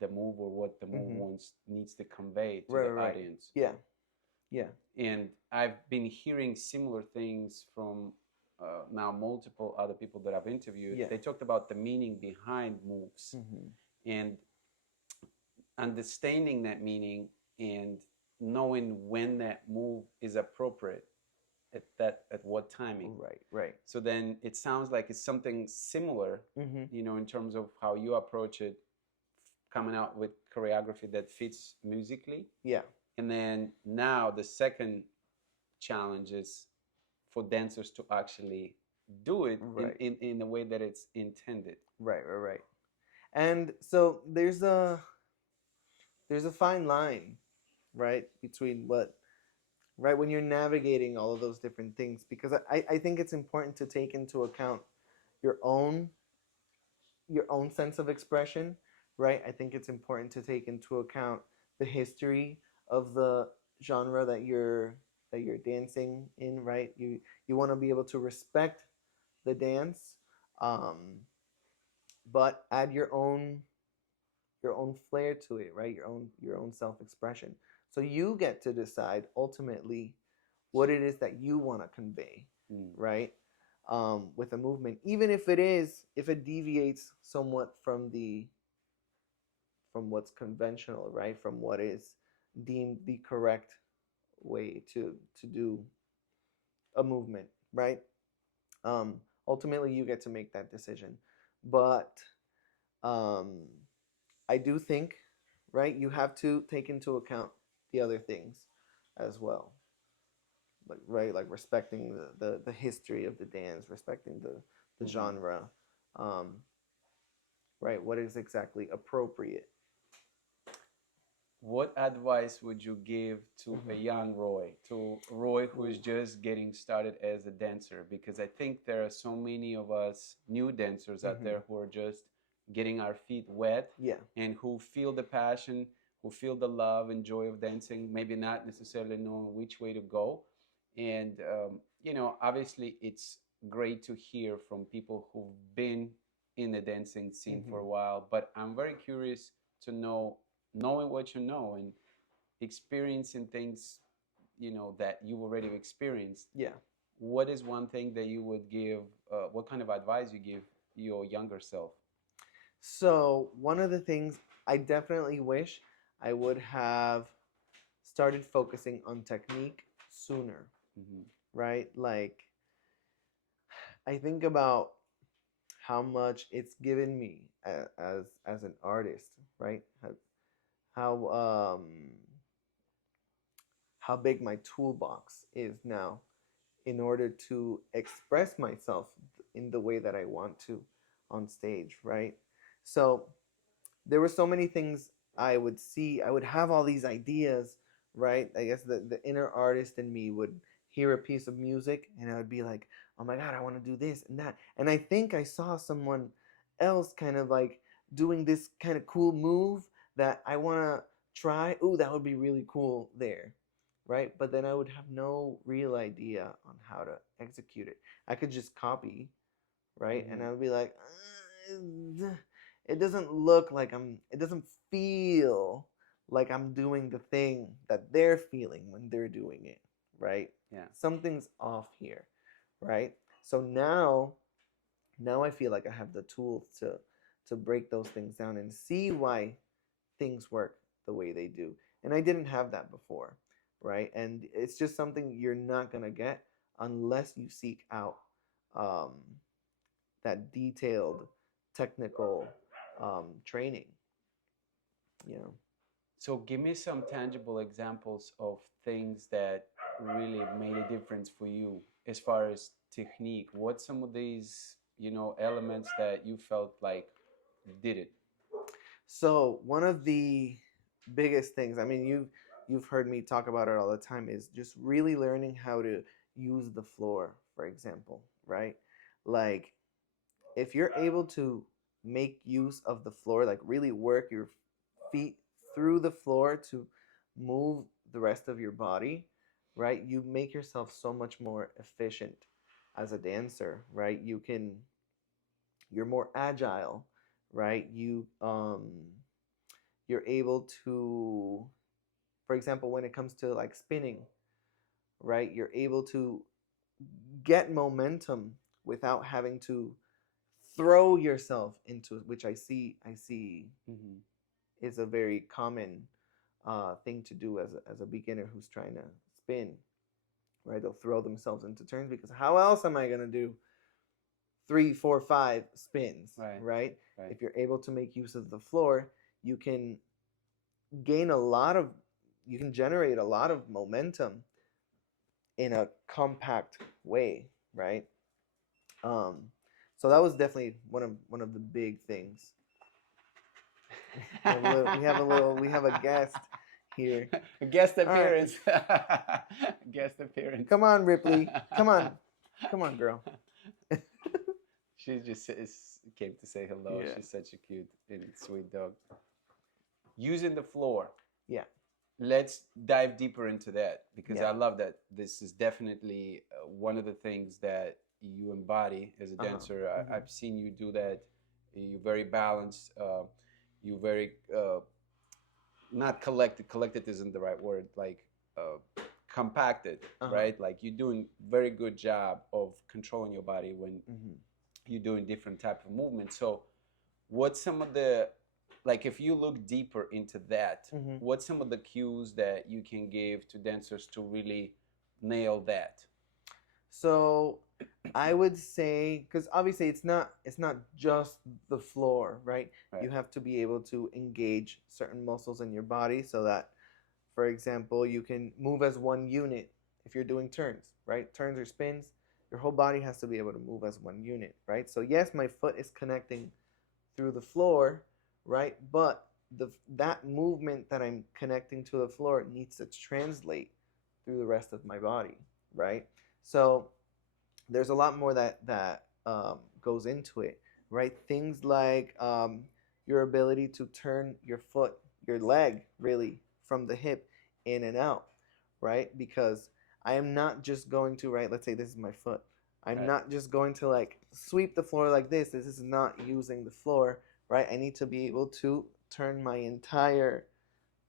the move or what the move Mm-hmm. wants needs to convey to Right. the Right. Right. audience. Yeah. Yeah. And I've been hearing similar things from now multiple other people that I've interviewed. Yeah. They talked about the meaning behind moves Mm-hmm. and understanding that meaning and knowing when that move is appropriate at what timing. Right. Right. So then it sounds like it's something similar, Mm-hmm. in terms of how you approach it, coming out with choreography that fits musically. Yeah. And then now the second challenge is for dancers to actually do it in, Right. in, in the way that it's intended. Right. Right. Right. And so there's a fine line, right, between what right when you're navigating all of those different things because I think it's important to take into account your own your own sense of expression, right? I think it's important to take into account the history of the genre that you're dancing in, right? You want to be able to respect the dance, um, but add your own flair to it, right? Your own self expression. So you get to decide ultimately what it is that you want to convey, Mm. right? With a movement, even if it deviates somewhat from what's conventional, right? From what is deemed the correct way to do a movement, right? Um, Ultimately, you get to make that decision, but um, I do think, right, you have to take into account the other things as well. Like right, like respecting the history of the dance, respecting the Mm-hmm. genre, um, right? What is exactly appropriate? What advice would you give to a Mm-hmm. young Roy, to Roy who is Ooh. just getting started as a dancer? Because I think there are so many of us new dancers out Mm-hmm. there who are just getting our feet wet Yeah. and who feel the passion, who feel the love and joy of dancing, maybe not necessarily knowing which way to go. And, obviously it's great to hear from people who've been in the dancing scene for Mm-hmm. a while, but I'm very curious to know, knowing what you know and experiencing things that you've already experienced. Yeah. What is one thing that you would give, what kind of advice you give your younger self? So one of the things I definitely wish I would have started focusing on technique sooner, Mm-hmm. right? Like I think about how much it's given me as an artist, right? How how big my toolbox is now in order to express myself in the way that I want to on stage, right? So there were so many things I would see. I would have all these ideas, right? I guess the inner artist in me would hear a piece of music and I would be like, oh my God, I want to do this and that. And I think I saw someone else kind of like doing this kind of cool move that I want to try. Ooh, that would be really cool there, right? But then I would have no real idea on how to execute it. I could just copy, right? And Mm-hmm. I would be like, it doesn't look like it doesn't feel like I'm doing the thing that they're feeling when they're doing it, right? Yeah. Something's off here, right? So now I feel like I have the tools to break those things down and see why things work the way they do. And I didn't have that before, right? And it's just something you're not gonna get unless you seek out um, that detailed technical training. You know. So give me some tangible examples of things that really made a difference for you as far as technique. What's some of these, elements that you felt like did it? So one of the biggest things, I mean, you've heard me talk about it all the time, is just really learning how to use the floor, for example, right? Like if you're able to make use of the floor, like really work your feet through the floor to move the rest of your body, right? You make yourself so much more efficient as a dancer, right? You're more agile, right? You're able to, for example, when it comes to like spinning, right? You're able to get momentum without having to throw yourself into it, which I see Mm-hmm. is a very common thing to do as a beginner who's trying to spin, right? They'll throw themselves into turns because how else am I gonna do 3, 4, 5 spins, Right, right? right. If you're able to make use of the floor, you can gain a lot of, you can generate a lot of momentum in a compact way, right? Um, so that was definitely one of the big things. We have a guest here. Guest All right, appearance. Guest appearance. come on, Ripley. Come on, girl. She just came to say hello. Yeah, She's such a cute and sweet dog. Using the floor. yeah, Let's dive deeper into that because yeah. I love that this is definitely one of the things that you embody as a Uh huh. dancer. Hmm. I've seen you do that. You're very balanced. You're very not collected. Collected isn't the right word. Like compacted, Uh huh. right? Like you're doing very good job of controlling your body when Hmm. you're doing different type of movements. So what's some of the, like if you look deeper into that, Hmm. what's some of the cues that you can give to dancers to really nail that? So I would say, because obviously it's not just the floor, right? Right. You have to be able to engage certain muscles in your body so that, for example, you can move as one unit if you're doing turns, right? Turns or spins, your whole body has to be able to move as one unit, right? So yes, my foot is connecting through the floor, right? But that movement that I'm connecting to the floor needs to translate through the rest of my body, right? So there's a lot more that goes into it, right? Things like your ability to turn your foot, your leg, really, from the hip in and out, right? Because I am not just going to, right? Let's say this is my foot. I'm Right. not just going to like sweep the floor like this. This is not using the floor, right? I need to be able to turn my entire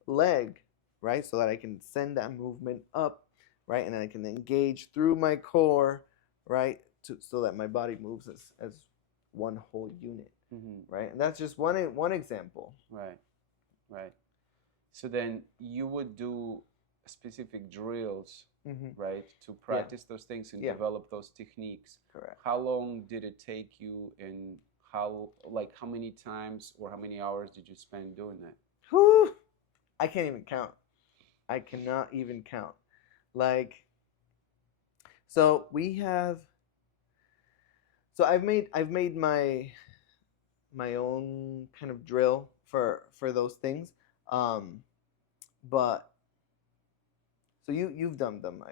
leg, right? So that I can send that movement up, right? And then I can engage through my core, right? So that my body moves as one whole unit, Mm-hmm. right? And that's just one example. Right. Right. So then you would do specific drills, Mm-hmm. right, to Yeah, practice those things and yeah, develop those techniques. correct. How long did it take you, and how many times or how many hours did you spend doing that? Whew, I can't even count. I cannot even count. Like, so we have. So I've made my own kind of drill for those things. Um, but so you've done them.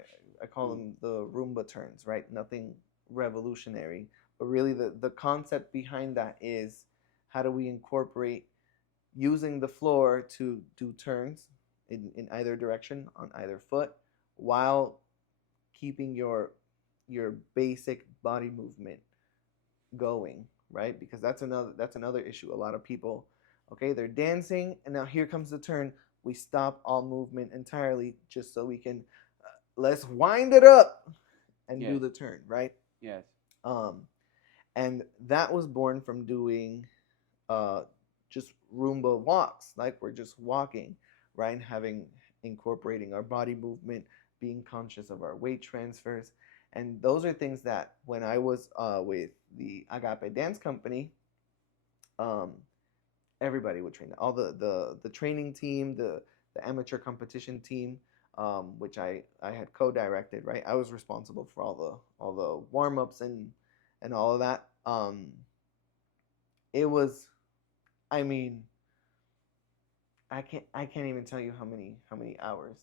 I call Mm. them the Roomba turns, right? Nothing revolutionary, but really the concept behind that is how do we incorporate using the floor to do turns in either direction on either foot while keeping your basic body movement going, right? Because that's another issue. A lot of people, okay, they're dancing, and now here comes the turn. We stop all movement entirely just so we can let's wind it up and do Yes. the turn, right? Yes. Um, and that was born from doing uh, just Roomba walks, like we're just walking, right? And having incorporating our body movement, being conscious of our weight transfers. And those are things that when I was with the Agape Dance Company, um, everybody would train. All the training team, the amateur competition team, which I had co-directed. Right, I was responsible for all the warm ups and all of that. It was, I mean, I can't even tell you how many hours,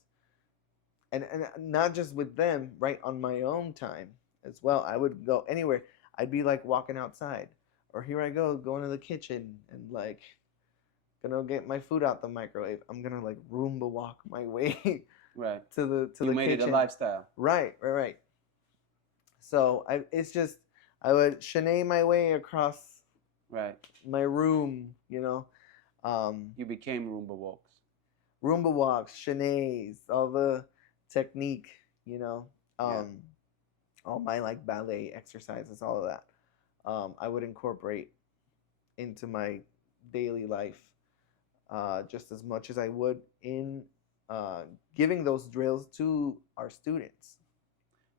and not just with them. Right, on my own time as well. I would go anywhere. I'd be like walking outside, or here I go going to the kitchen and like gonna get my food out the microwave. I'm gonna like Roomba walk my way Right. to You the made it a kitchen. lifestyle. Right, right, right. So it's just I would Shanae my way across Right. my room, you know. You became Roomba walks. Roomba walks, Shanae's, all the technique, you know. Yeah. All my like ballet exercises, all of that. I would incorporate into my daily life just as much as I would in uh, giving those drills to our students.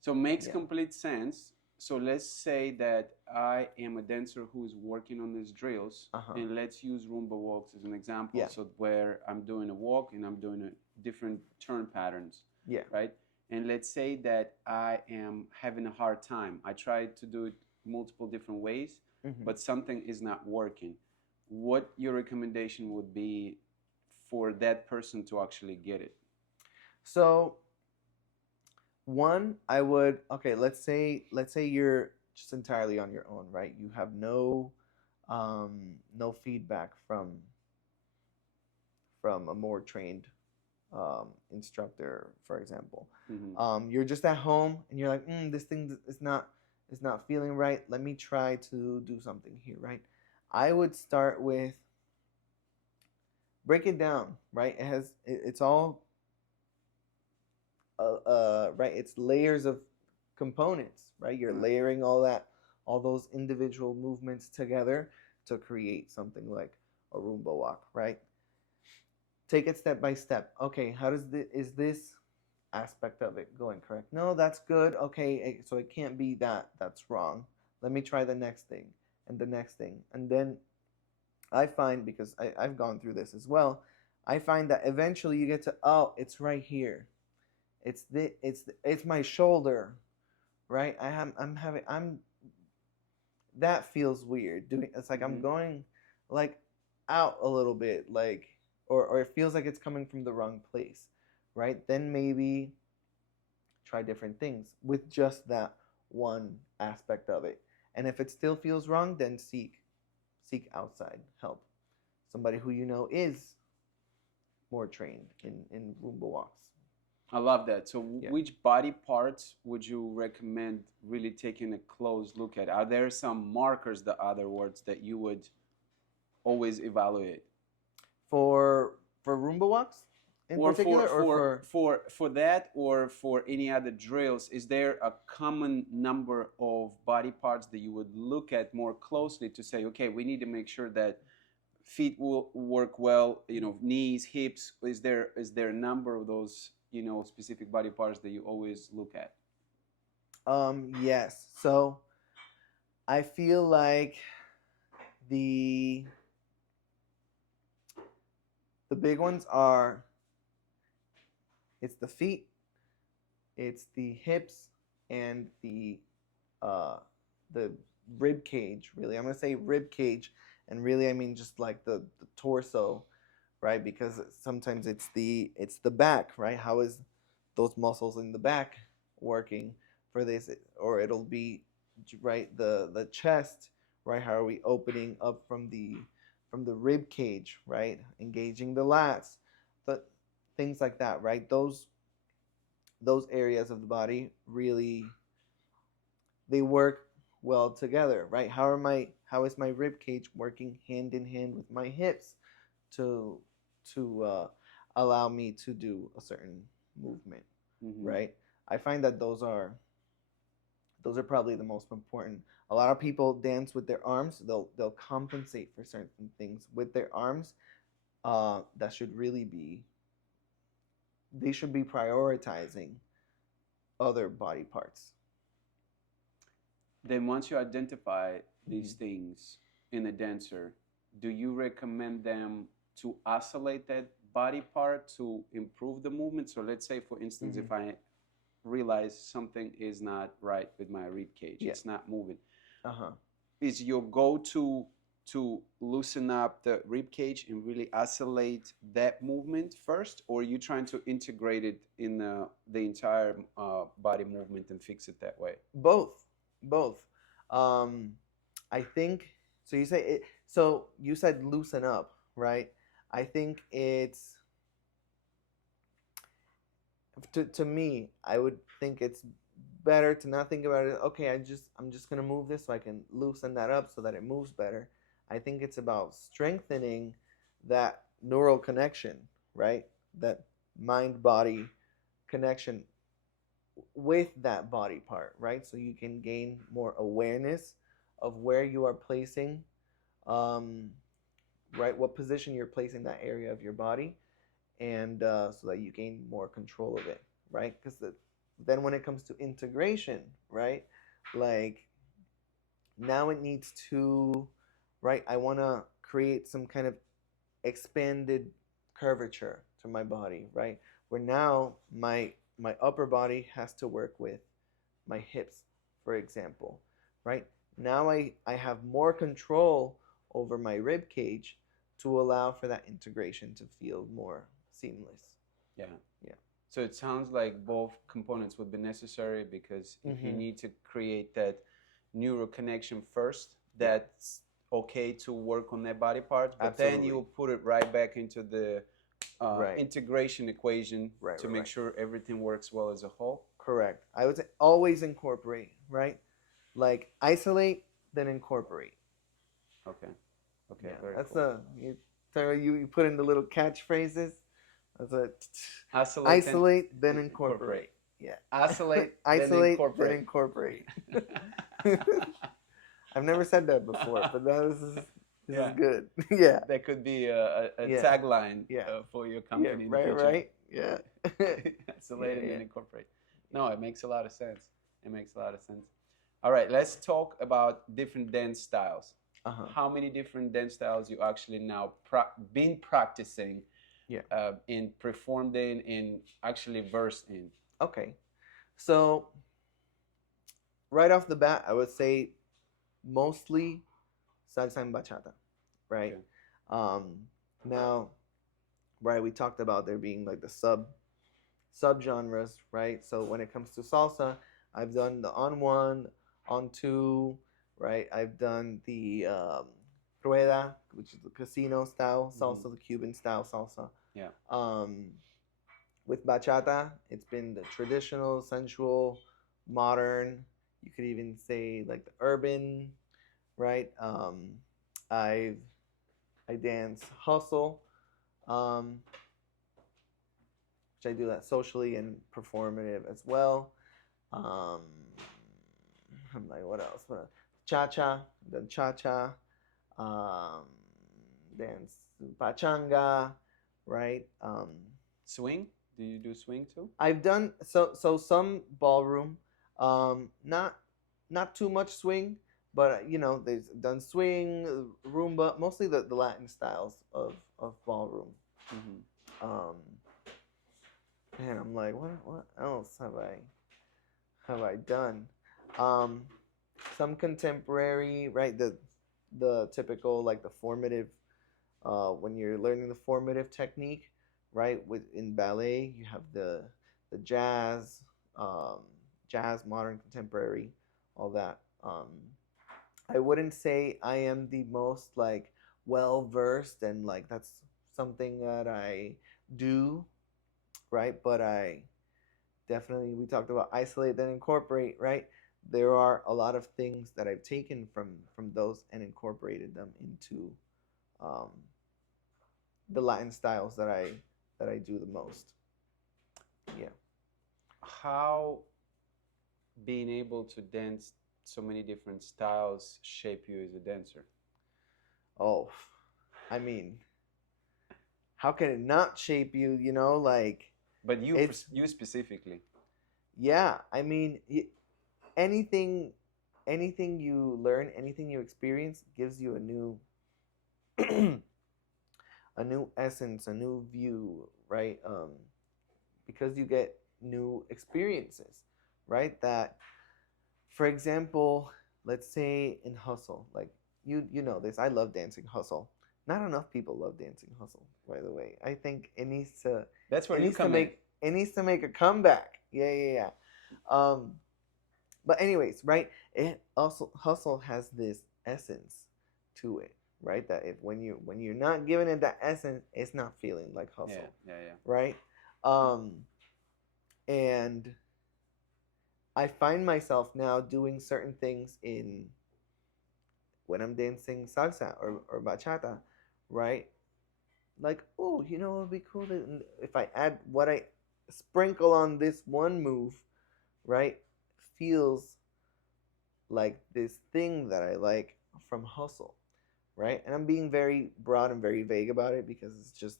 So makes Yeah. complete sense. So let's say that I am a dancer who is working on these drills, Uh-huh. and let's use Roomba walks as an example. Yeah. So where I'm doing a walk and I'm doing a different turn patterns, Yeah. right? And let's say that I am having a hard time. I tried to do it multiple different ways, but something is not working. What your recommendation would be for that person to actually get it? So one, I would let's say you're just entirely on your own, right? You have no feedback from a more trained instructor, for example. You're just at home and you're like, this thing is not feeling right. Let me try to do something here, right? I would start with break it down, right? It's all right. It's layers of components, right? You're layering all those individual movements together to create something like a Roomba walk, right? Take it step by step. Okay, how does is this aspect of it going correct? No, that's good. Okay, so it can't be that. That's wrong. Let me try the next thing and the next thing. And then I find, because I've gone through this as well, I find that eventually you get to, oh, it's right here. It's my shoulder, right? I'm that feels weird. Doing it's like I'm going like out a little bit, like or it feels like it's coming from the wrong place, right? Then maybe try different things with just that one aspect of it. And if it still feels wrong, then seek outside help. Somebody who you know is more trained in Roomba walks. I love that. So, Yeah. which body parts would you recommend really taking a close look at? Are there some markers, the other words, that you would always evaluate? For Roomba walks in Or particular, or for that, or for any other drills, is there a common number of body parts that you would look at more closely to say, okay, we need to make sure that feet will work well, knees, hips? Is there a number of those, specific body parts that you always look at? yes. So I feel like the the big ones are it's the feet, it's the hips, and uh the rib cage. Really, I'm gonna say rib cage, and really I mean just like the torso, right? Because sometimes it's the back, right? How is those muscles in the back working for this? Or it'll be right the chest, right? How are we opening up from the rib cage, right? Engaging the lats, the things like that, right? Those areas of the body really they work well together, right? How is my rib cage working hand in hand with my hips to to allow me to do a certain movement, right? I find that Those are probably the most important. A lot of people dance with their arms. They'll compensate for certain things with their arms. That should really be, they should be prioritizing other body parts. Then once you identify these Mm-hmm. things in a dancer, do you recommend them to isolate that body part to improve the movement? So let's say, for instance, Mm-hmm. if I realize something is not right with my rib cage, Yeah. it's not moving, Uh huh. is your go-to to loosen up the rib cage and really isolate that movement first, or are you trying to integrate it in the entire body movement and fix it that way? Both, both. Um, I think so. You say it. So you said loosen up, right? I think it's to me. I would think it's better to not think about it. Okay, I'm just gonna move this so I can loosen that up so that it moves better. I think it's about strengthening that neural connection, right? That mind body connection with that body part, right? So you can gain more awareness of where you are placing, um, right? What position you're placing that area of your body, and so that you gain more control of it, right? Because then when it comes to integration, right? Like now it needs to, right? I want to create some kind of expanded curvature to my body, right? Where now my upper body has to work with my hips, for example, right? Now I have more control over my rib cage to allow for that integration to feel more seamless. Yeah. Yeah. So it sounds like both components would be necessary, because if you Mm-hmm. need to create that neural connection first, Yeah. that's okay to work on that body part, but then Absolutely. you'll put it right back into the Right. integration equation Right. to Right. make Right. sure everything works well as a whole. Correct. I would say always incorporate, right? Like isolate, then incorporate. Okay. Okay. Yeah, Very that's cool. the you put in the little catchphrases. That's a Isolate and isolate, then incorporate. incorporate. Yeah. Isolate, then Isolate, then incorporate. incorporate. I've never said that before, but this is Yeah, good. Yeah. that could be a Yeah. tagline Yeah. for your Yeah. company in the Right. future. Right. Yeah. Yeah. Isolate and Yeah. then incorporate. No, it makes a lot of sense. It makes a lot of sense. All right, let's talk about different dance styles. Uh huh. How many different dance styles you actually now been practicing Yeah. and performed in and actually versed in? Okay. So right off the bat, I would say mostly salsa and bachata, right? Okay. Um, now, right, we talked about there being like the subgenres, right? So when it comes to salsa, I've done the on one, on two, right? I've done the rueda, which is the casino style salsa, Mm-hmm. the Cuban style salsa. Yeah. Um, with bachata, it's been the traditional, sensual, modern. You could even say like the urban, right? I've I dance hustle, um, which I do that socially and performative as well. Um, I'm like, what else? Cha cha, done cha cha, um, dance pachanga, right? Swing? Do you do swing too? I've done some ballroom, not too much swing, but you know, they've done swing, rumba, mostly the Latin styles of ballroom. Mm-hmm. Um, and I'm like, what else have I done? Um, some contemporary, right? The typical like the formative, when you're learning the formative technique, right? With in ballet, you have the jazz, um, jazz, modern, contemporary, all that. I wouldn't say I am the most like well versed and like that's something that I do, right? But I definitely, we talked about isolate then incorporate, right? There are a lot of things that I've taken from those and incorporated them into um, the Latin styles that I do the most. Yeah. How being able to dance so many different styles shape you as a dancer? Oh, I mean, how can it not shape you? You know, like But it's you specifically. yeah. I mean, anything, anything you learn, anything you experience gives you a new, a new essence, a new view, right? Because you get new experiences, right? That, for example, let's say in hustle, like you know this. I love dancing hustle. Not enough people love dancing hustle, by the way. I think That's where it you needs to come in. make it needs to make a comeback. Yeah, yeah, yeah. Um, but anyways, right? It also hustle has this essence to it, right? That if when you're not giving it that essence, it's not feeling like Yeah, hustle, yeah, yeah. right? Um, and I find myself now doing certain things in when I'm dancing salsa or bachata, right? Like, oh, you know, it would be cool if I add what I sprinkle on this one move, right? Feels like this thing that I like from hustle, right? And I'm being very broad and very vague about it because it's just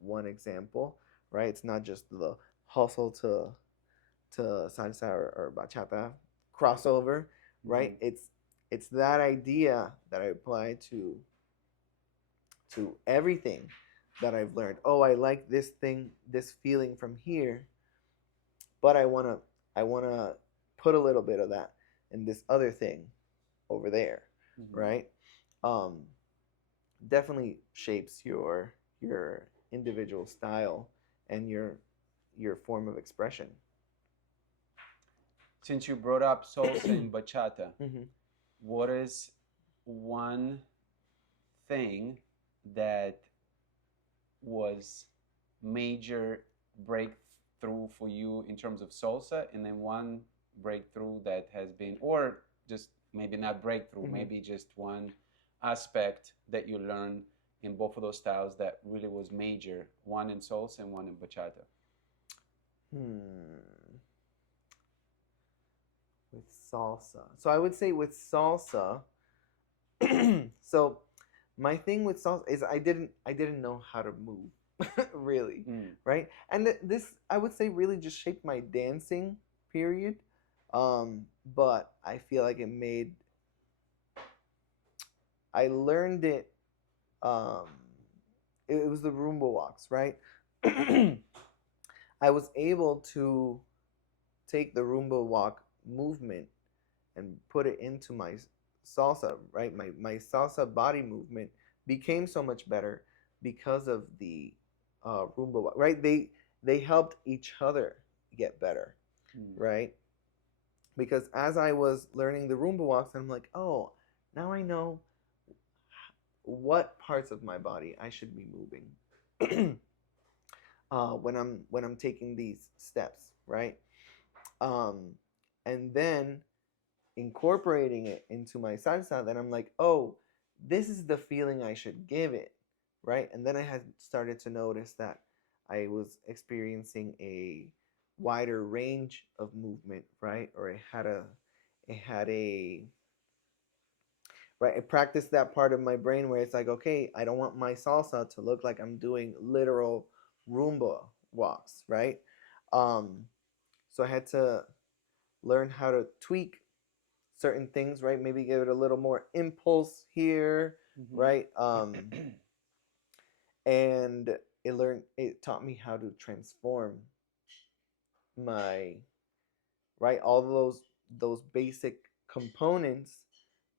one example, right? It's not just the hustle to salsa or bachata crossover, right? Hmm. It's that idea that I apply to everything that I've learned. Oh, I like this thing, this feeling from here, but I wanna put a little bit of that in this other thing over there, Hmm. right? Um, Definitely shapes your individual style and your form of expression. Since you brought up salsa and bachata, Mm-hmm. what is one thing that was major breakthrough for you in terms of salsa, and then one breakthrough that has been, or just maybe not breakthrough, Mm-hmm. maybe just one aspect that you learned in both of those styles that really was major, one in salsa and one in bachata? Hmm. With salsa, so I would say with salsa. So my thing with salsa is I didn't know how to move really, Mm. right? And this I would say really just shaped my dancing period. But I feel like I learned it. Um, it was the Roomba walks, right? I was able to take the Roomba walk movement and put it into my salsa, right? My salsa body movement became so much better because of the Roomba walk, right? They helped each other get better, Mm. right? Because as I was learning the Roomba walks, I'm like, oh, now I know what parts of my body I should be moving when I'm taking these steps, right? Um, and then incorporating it into my salsa, then I'm like, oh, this is the feeling I should give it, right? And then I had started to notice that I was experiencing a wider range of movement, right? Or it had a right. I practiced that part of my brain where it's like, okay, I don't want my salsa to look like I'm doing literal Roomba walks, right? Um, so I had to learn how to tweak certain things, right? Maybe give it a little more impulse here, right? Mm-hmm. And it taught me how to transform my right all those basic components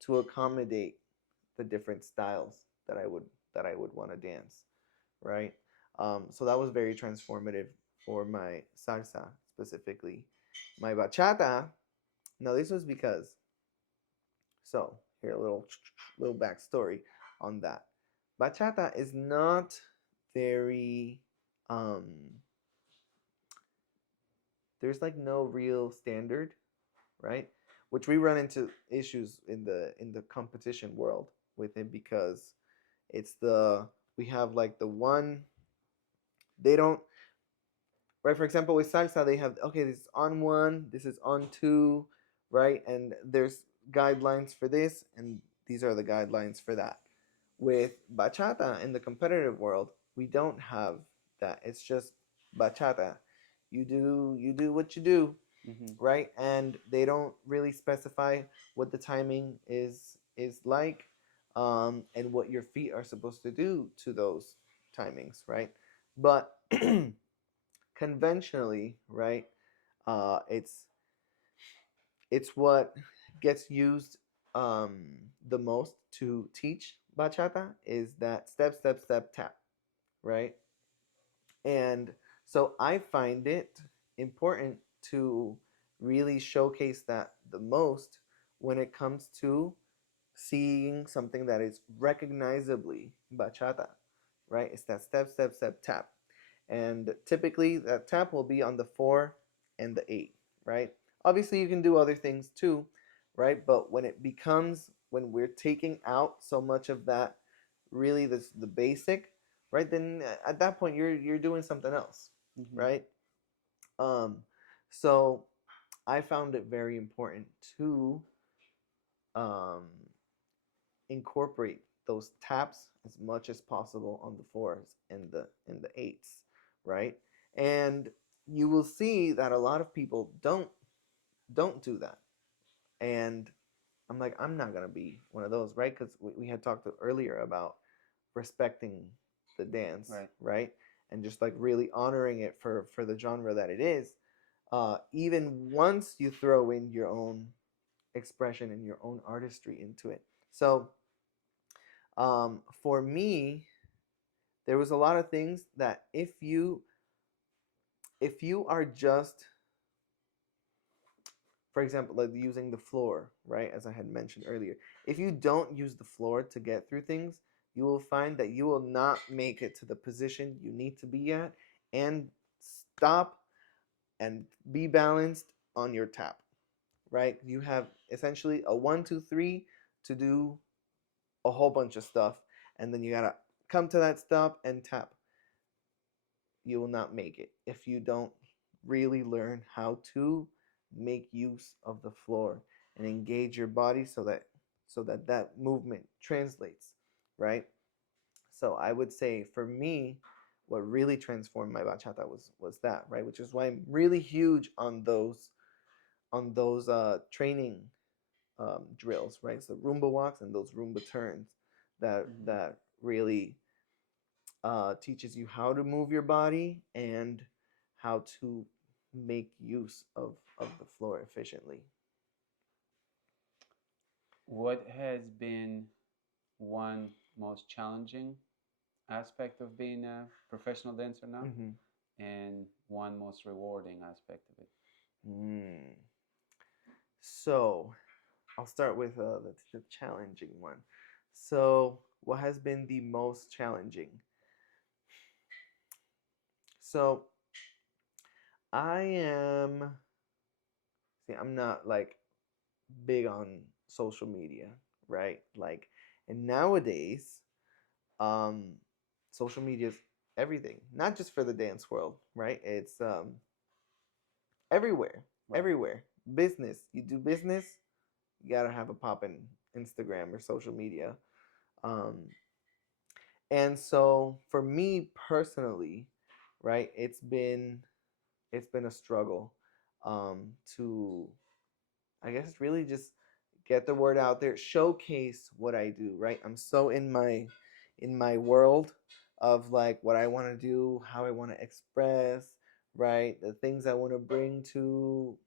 to accommodate the different styles that I would want to dance, right? So that was very transformative for my salsa specifically. My bachata. Now this was because so here a little backstory on that. Bachata is not very um there's like no real standard, right? Which we run into issues in the competition world with it because it's the we have like the one they don't right. For example, with salsa, they have okay, this is on one, this is on two, right? And there's guidelines for this, and these are the guidelines for that. With bachata in the competitive world, we don't have that. It's just bachata. You do what you do, Mm-hmm. right? And they don't really specify what the timing is like, and what your feet are supposed to do to those timings, right? But conventionally, right? It's what gets used um, the most to teach bachata is that step, step, step, tap, right? And so I find it important to really showcase that the most when it comes to seeing something that is recognizably bachata, right? It's that step, step, step, tap. And typically that tap will be on the 4 and the 8, right? Obviously, you can do other things too, right? But when we're taking out so much of that, really the basic, right? Then at that point you're doing something else, Mm-hmm. right? Um, so I found it very important to um, incorporate those taps as much as possible on the 4s and the 8s, right? And you will see that a lot of people don't do that. And I'm like, I'm not gonna be one of those, right? Because we had talked earlier about respecting the dance, Right. right? And just like really honoring it for the genre that it is. Even once you throw in your own expression and your own artistry into it. So for me, there was a lot of things that if you are just, for example, like using the floor, right, as I had mentioned earlier, if you don't use the floor to get through things, you will find that you will not make it to the position you need to be at and stop and be balanced on your tap, right? You have essentially a 1, 2, 3 to do a whole bunch of stuff, and then you gotta come to that stop and tap. You will not make it if you don't really learn how to make use of the floor and engage your body so that movement translates, right? So I would say for me, what really transformed my bachata was that, right? Which is why I'm really huge on those training drills, right? So Roomba walks and those Roomba turns Mm-hmm. that really teaches you how to move your body and how to make use of the floor efficiently. What has been one most challenging aspect of being a professional dancer now, Mm-hmm. and one most rewarding aspect of it? Mm. So I'll start with the challenging one. So what has been the most challenging? So I am see I'm not like big on social media, right? Like, and nowadays um social media is everything, not just for the dance world, right? It's everywhere, Right. everywhere. Business, you do business, you gotta have a poppin' Instagram or social media. um and so for me personally, right, it's been a struggle to, I guess, really just get the word out there, showcase what I do, right? I'm so in my world of like what I want to do, how I want to express, right? The things I want to bring to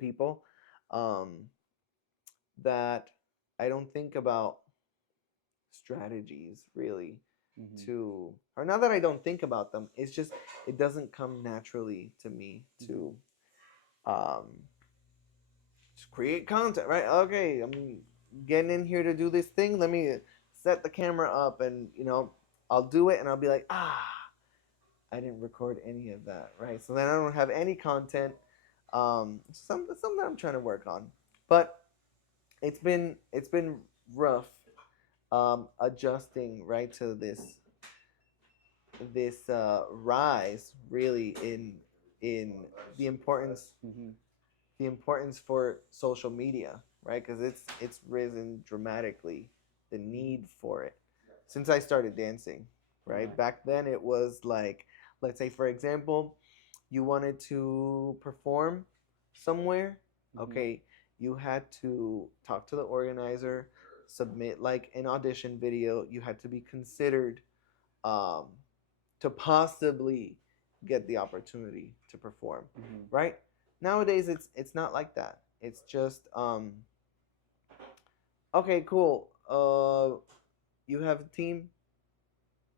people, um that I don't think about strategies really Mm-hmm. to, or not that I don't think about them, it's just it doesn't come naturally to me Mm-hmm. to um just create content, right? Okay, I'm getting in here to do this thing. Let me set the camera up, and I'll do it, and I'll be like, I didn't record any of that, right? So then I don't have any content. Something I'm trying to work on, but it's been rough, adjusting right to this rise really in the importance Mm-hmm. the importance for social media, right? Because it's risen dramatically, the need for it since I started dancing, right? Right. Back then it was like, let's say for example, you wanted to perform somewhere, Mm-hmm. okay, you had to talk to the organizer, submit like an audition video, you had to be considered um, to possibly get the opportunity to perform, Mm-hmm. right? Nowadays it's not like that. It's just okay, cool. You have a team.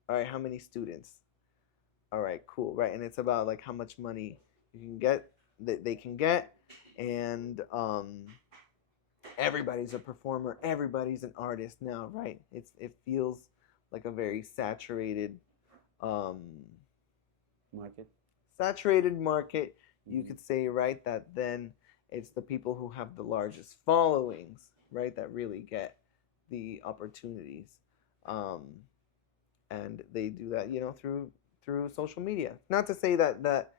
All right, how many students? All right, cool. Right, and it's about like how much money you can get that they can get, and everybody's a performer, everybody's an artist now, right? It feels like a very um Market. saturated market, you Mm-hmm. could say, right? That then it's the people who have the largest followings, right, that really get the opportunities, um, and they do that, through social media. Not to say that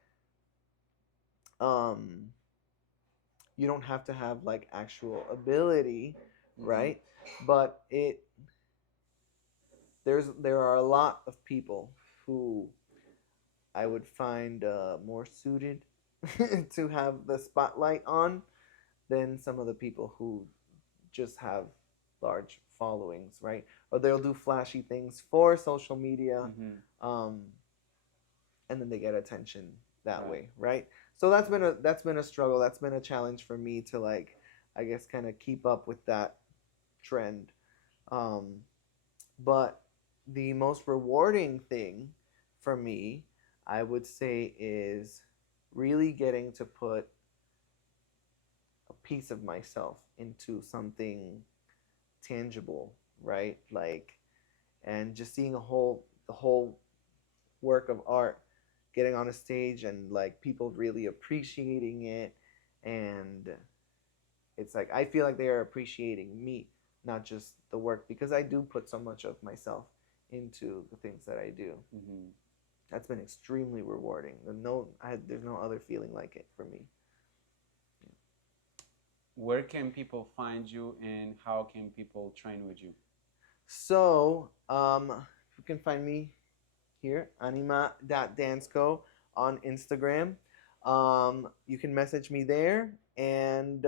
um, you don't have to have like actual ability, Mm-hmm. right? But there are a lot of people who I would find more suited to have the spotlight on than some of the people who just have large followings, right? Or they'll do flashy things for social media, Mm-hmm. um, and then they get attention that Right. way, right? So that's been a struggle. That's been a challenge for me to like, I guess, kind of keep up with that trend. Um, but the most rewarding thing for me, I would say, is really getting to put a piece of myself into something tangible, right? Like, and just seeing the whole work of art getting on a stage and like people really appreciating it, and it's like I feel like they are appreciating me, not just the work, because I do put so much of myself into the things that I do. Mm-hmm. That's been extremely rewarding. There's no other feeling like it for me. Where can people find you, and how can people train with you? So, you can find me here, anima.danceco on Instagram. You can message me there, and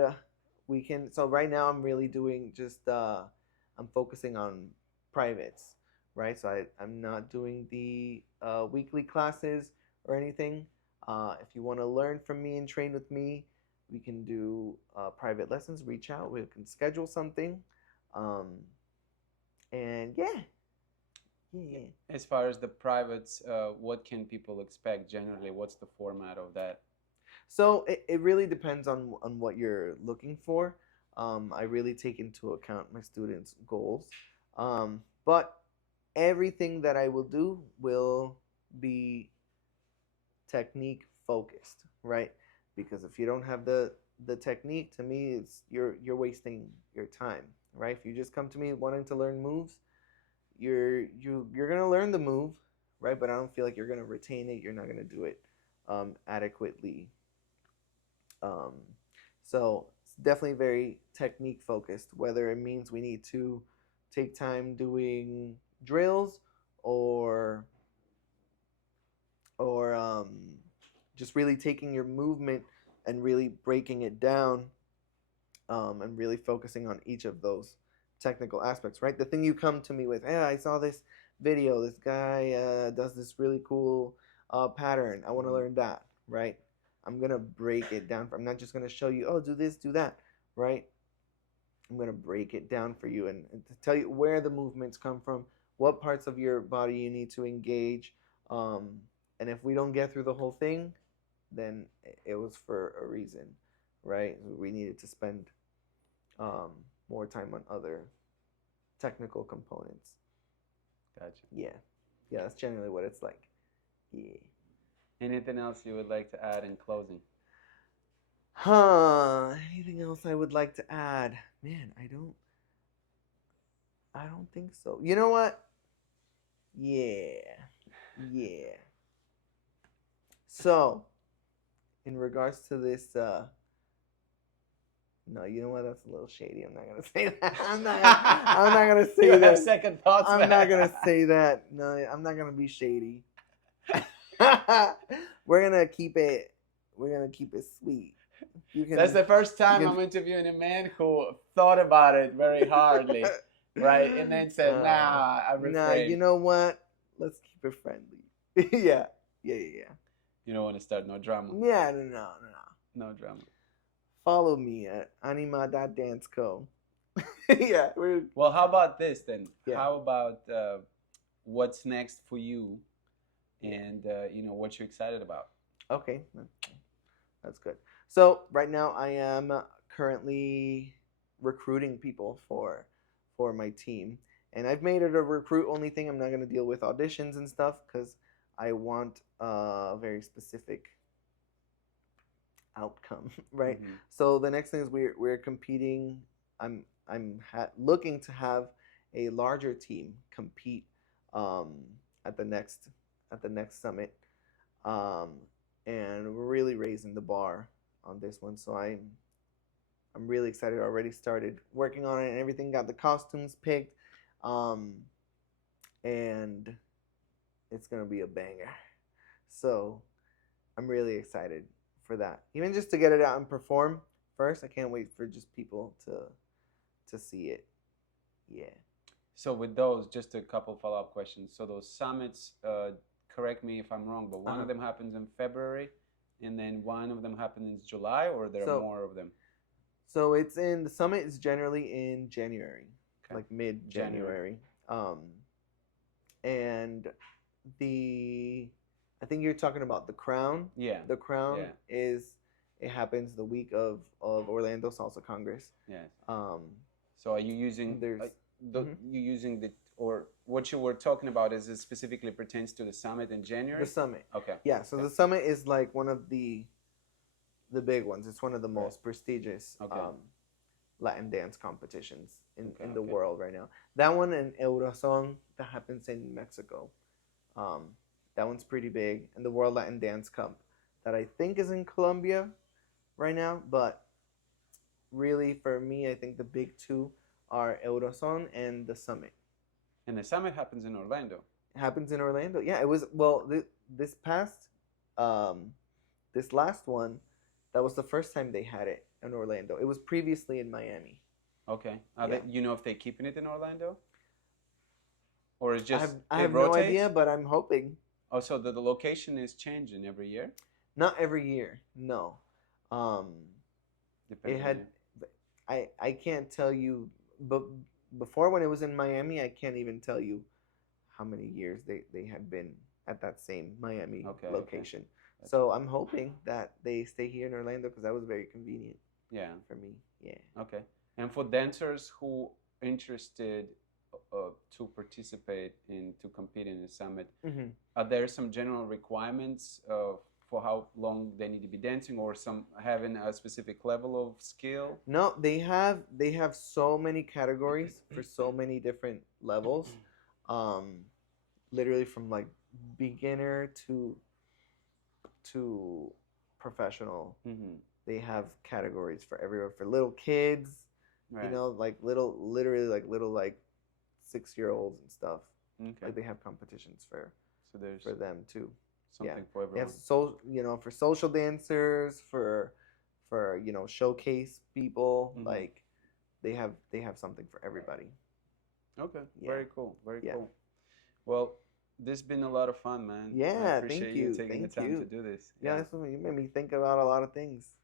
we can. So right now, I'm really doing just I'm focusing on privates, right? So I'm not doing the weekly classes or anything. If you want to learn from me and train with me, we can do private lessons. Reach out. We can schedule something. Um, and yeah, yeah, yeah. As far as the privates, what can people expect generally? What's the format of that? So it really depends on what you're looking for. I really take into account my students' goals. But everything that I will do will be technique focused, right? Because if you don't have the technique, to me, it's you're wasting your time, right? If you just come to me wanting to learn moves, you're gonna learn the move, right? But I don't feel like you're gonna retain it. You're not gonna do it adequately. Um, so it's definitely very technique focused, whether it means we need to take time doing drills or or just really taking your movement and really breaking it down, and really focusing on each of those technical aspects, right? The thing you come to me with, hey, I saw this video, this guy does this really cool pattern. I want to Mm-hmm. learn that, right? I'm going to break it down. I'm not just going to show you, oh, do this, do that, right? I'm going to break it down for you and to tell you where the movements come from, what parts of your body you need to engage. Um, and if we don't get through the whole thing, then it was for a reason, right? We needed to spend um, more time on other technical components. Gotcha. Yeah, yeah, that's generally what it's like. Yeah. Anything else you would like to add in closing? Huh? Anything else I would like to add? Man, I don't think so. You know what? Yeah, yeah. So, in regards to this No, you know what? That's a little shady. I'm not gonna say that. I'm not gonna say You have that. second thoughts, I'm man. not gonna say that. No, I'm not gonna be shady. we're gonna keep it. We're gonna keep it sweet. You can. That's the first time you I'm interviewing a man who thought about it very hardly, right? And then said, "Nah, I Nah, you refrain." know what? Let's keep it friendly. Yeah, yeah, yeah, You don't want to start no drama. yeah. Yeah, no, no, no. No drama. Follow me at anima.danceco. Yeah, we're Well, how about this then? yeah. How about what's next for you, Yeah. and what you're excited about? Okay, that's good. So right now I am currently recruiting people for my team, and I've made it a recruit only thing. I'm not gonna deal with auditions and stuff because I want a very specific outcome, right? Mm-hmm. So the next thing is we're competing. Looking to have a larger team compete um, at the next summit, um, and we're really raising the bar on this one. So I'm really excited. I already started working on it and everything. Got the costumes picked, um, and it's gonna be a banger. So I'm really excited for that. Even just to get it out and perform first. I can't wait for just people to see it. Yeah. So with those, just a couple follow-up questions. So those summits, correct me if I'm wrong, but one of them happens in February, and then one of them happens in July, or there are more of them? So the summit is generally in January, Okay. like mid January. And I think you're talking about the Crown. Yeah. The Crown Yeah. it happens the week of Orlando Salsa Congress. Yes. So are you using there's you using the, or what you were talking about is it specifically pertains to the summit in January? The summit. Okay. Yeah. So the summit is like one of the big ones. It's one of the most prestigious Latin dance competitions in the world right now. That one and Eurosong that happens in Mexico. That one's pretty big, and the World Latin Dance Cup that I think is in Colombia right now. But really, for me, I think the big two are Eurosong and the Summit. And the summit happens in Orlando. It happens in Orlando. Yeah, it was this past this last one. That was the first time they had it in Orlando. It was previously in Miami. Okay. You know if they're keeping it in Orlando? Or it's just I have no idea, but I'm hoping. Oh, so the location is changing every year? Not every year, no. It had. I can't tell you, but before when it was in Miami, I can't even tell you how many years they had been at that same Miami location. Okay. So I'm hoping that they stay here in Orlando because that was very convenient. Yeah. For me, yeah. Okay. And for dancers who interested to participate to compete in the summit, are there some general requirements for how long they need to be dancing, or some having a specific level of skill? No, they have so many categories for so many different levels, literally from like beginner to professional. They have categories for everywhere for little kids, right. Like literally like little like 6-year-olds and stuff. Okay. Like they have competitions for them too. Something for everyone. They have for social dancers, for showcase people. Like they have something for everybody. Okay. Yeah. Very cool. Very cool. Well, this has been a lot of fun, man. Yeah, I appreciate you taking the time to do this. Yeah, you made me think about a lot of things.